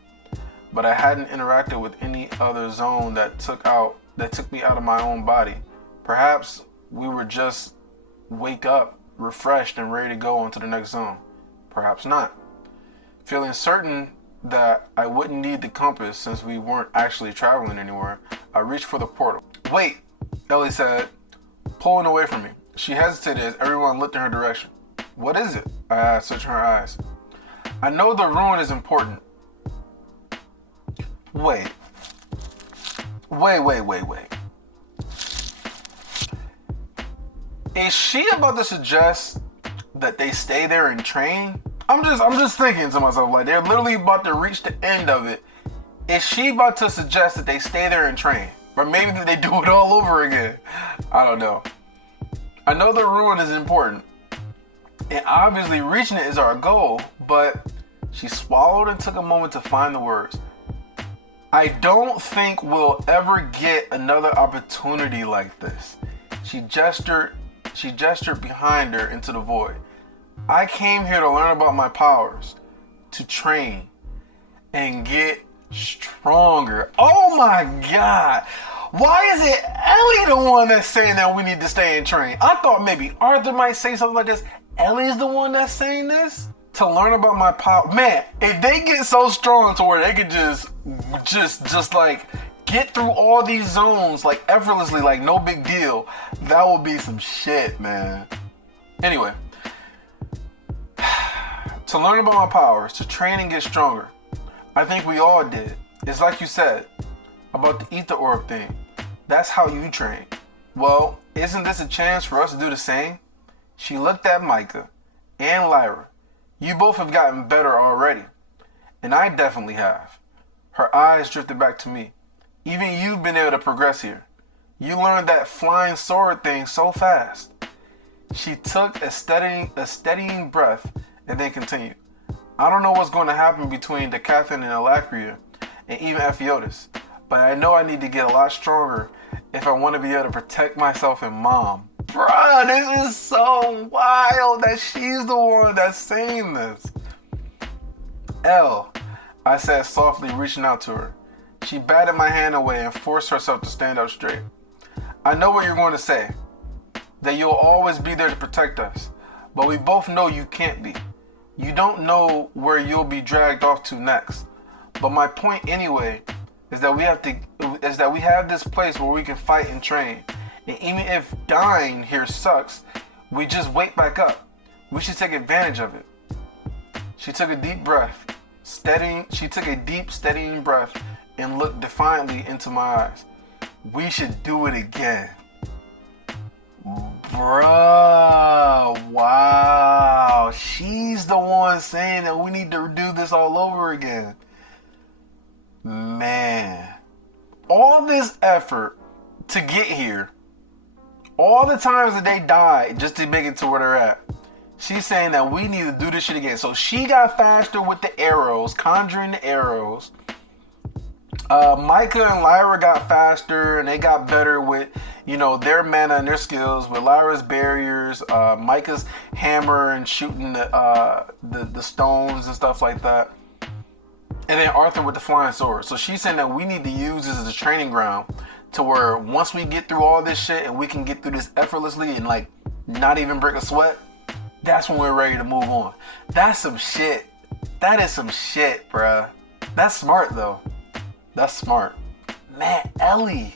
But I hadn't interacted with any other zone that took me out of my own body. Perhaps we were just wake up, refreshed, and ready to go on to the next zone. Perhaps not. Feeling certain that I wouldn't need the compass since we weren't actually traveling anywhere, I reached for the portal. Wait, Ellie said, pulling away from me. She hesitated as everyone looked in her direction. What is it? I asked, searching her eyes. I know the ruin is important. Wait. Is she about to suggest that they stay there and train? I'm just thinking to myself, like, they're literally about to reach the end of it. Is she about to suggest that they stay there and train? Or maybe that they do it all over again? I don't know. I know the ruin is important. And obviously reaching it is our goal, but she swallowed and took a moment to find the words. I don't think we'll ever get another opportunity like this. She gestured behind her into the void. I came here to learn about my powers, to train, and get stronger. Oh my God. Why is it Ellie the one that's saying that we need to stay and train? I thought maybe Arthur might say something like this. Ellie's the one that's saying this? To learn about my power. Man, if they get so strong to where they could just like get through all these zones like effortlessly, like no big deal, that would be some shit, man. Anyway, to learn about my powers, to train and get stronger. I think we all did. It's like you said about the ether orb thing. That's how you train. Well, isn't this a chance for us to do the same? She looked at Micah and Lyra. You both have gotten better already. And I definitely have. Her eyes drifted back to me. Even you've been able to progress here. You learned that flying sword thing so fast. She took a steadying breath and then continued. I don't know what's going to happen between Decathlon and Alacria and even Ephiotis, but I know I need to get a lot stronger if I want to be able to protect myself and Mom. Bruh, this is so wild that she's the one that's saying this. Elle, I said softly, reaching out to her. She batted my hand away and forced herself to stand up straight. I know what you're going to say, that you'll always be there to protect us, but we both know you can't be. You don't know where you'll be dragged off to next. But my point anyway is that we have this place where we can fight and train. And even if dying here sucks, we just wake back up. We should take advantage of it. She took a deep breath, steadying breath and looked defiantly into my eyes. We should do it again. Bruh, wow. She's the one saying that we need to do this all over again. Man, all this effort to get here, all the times that they died just to make it to where they're at, she's saying that we need to do this shit again. So she got faster with the arrows, conjuring the arrows. Micah and Lyra got faster and they got better with, their mana and their skills, with Lyra's barriers, Micah's hammer and shooting the stones and stuff like that. And then Arthur with the flying sword. So she's saying that we need to use this as a training ground to where once we get through all this shit and we can get through this effortlessly and like not even break a sweat, that's when we're ready to move on. That's some shit. That is some shit, bruh. That's smart though. That's smart. Man, Ellie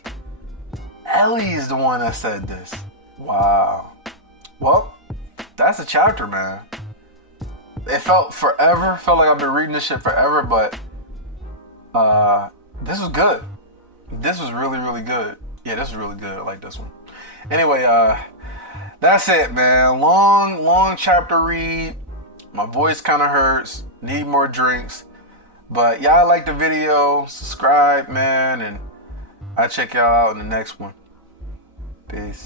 is the one that said this. Wow. Well, that's a chapter, man. It felt forever. Felt like I've been reading this shit forever, but this was good. This was really, really good. Yeah, this was really good. I like this one. Anyway, that's it, man. Long chapter read. My voice kind of hurts. Need more drinks. But y'all like the video, subscribe, man, and I'll check y'all out in the next one. Peace.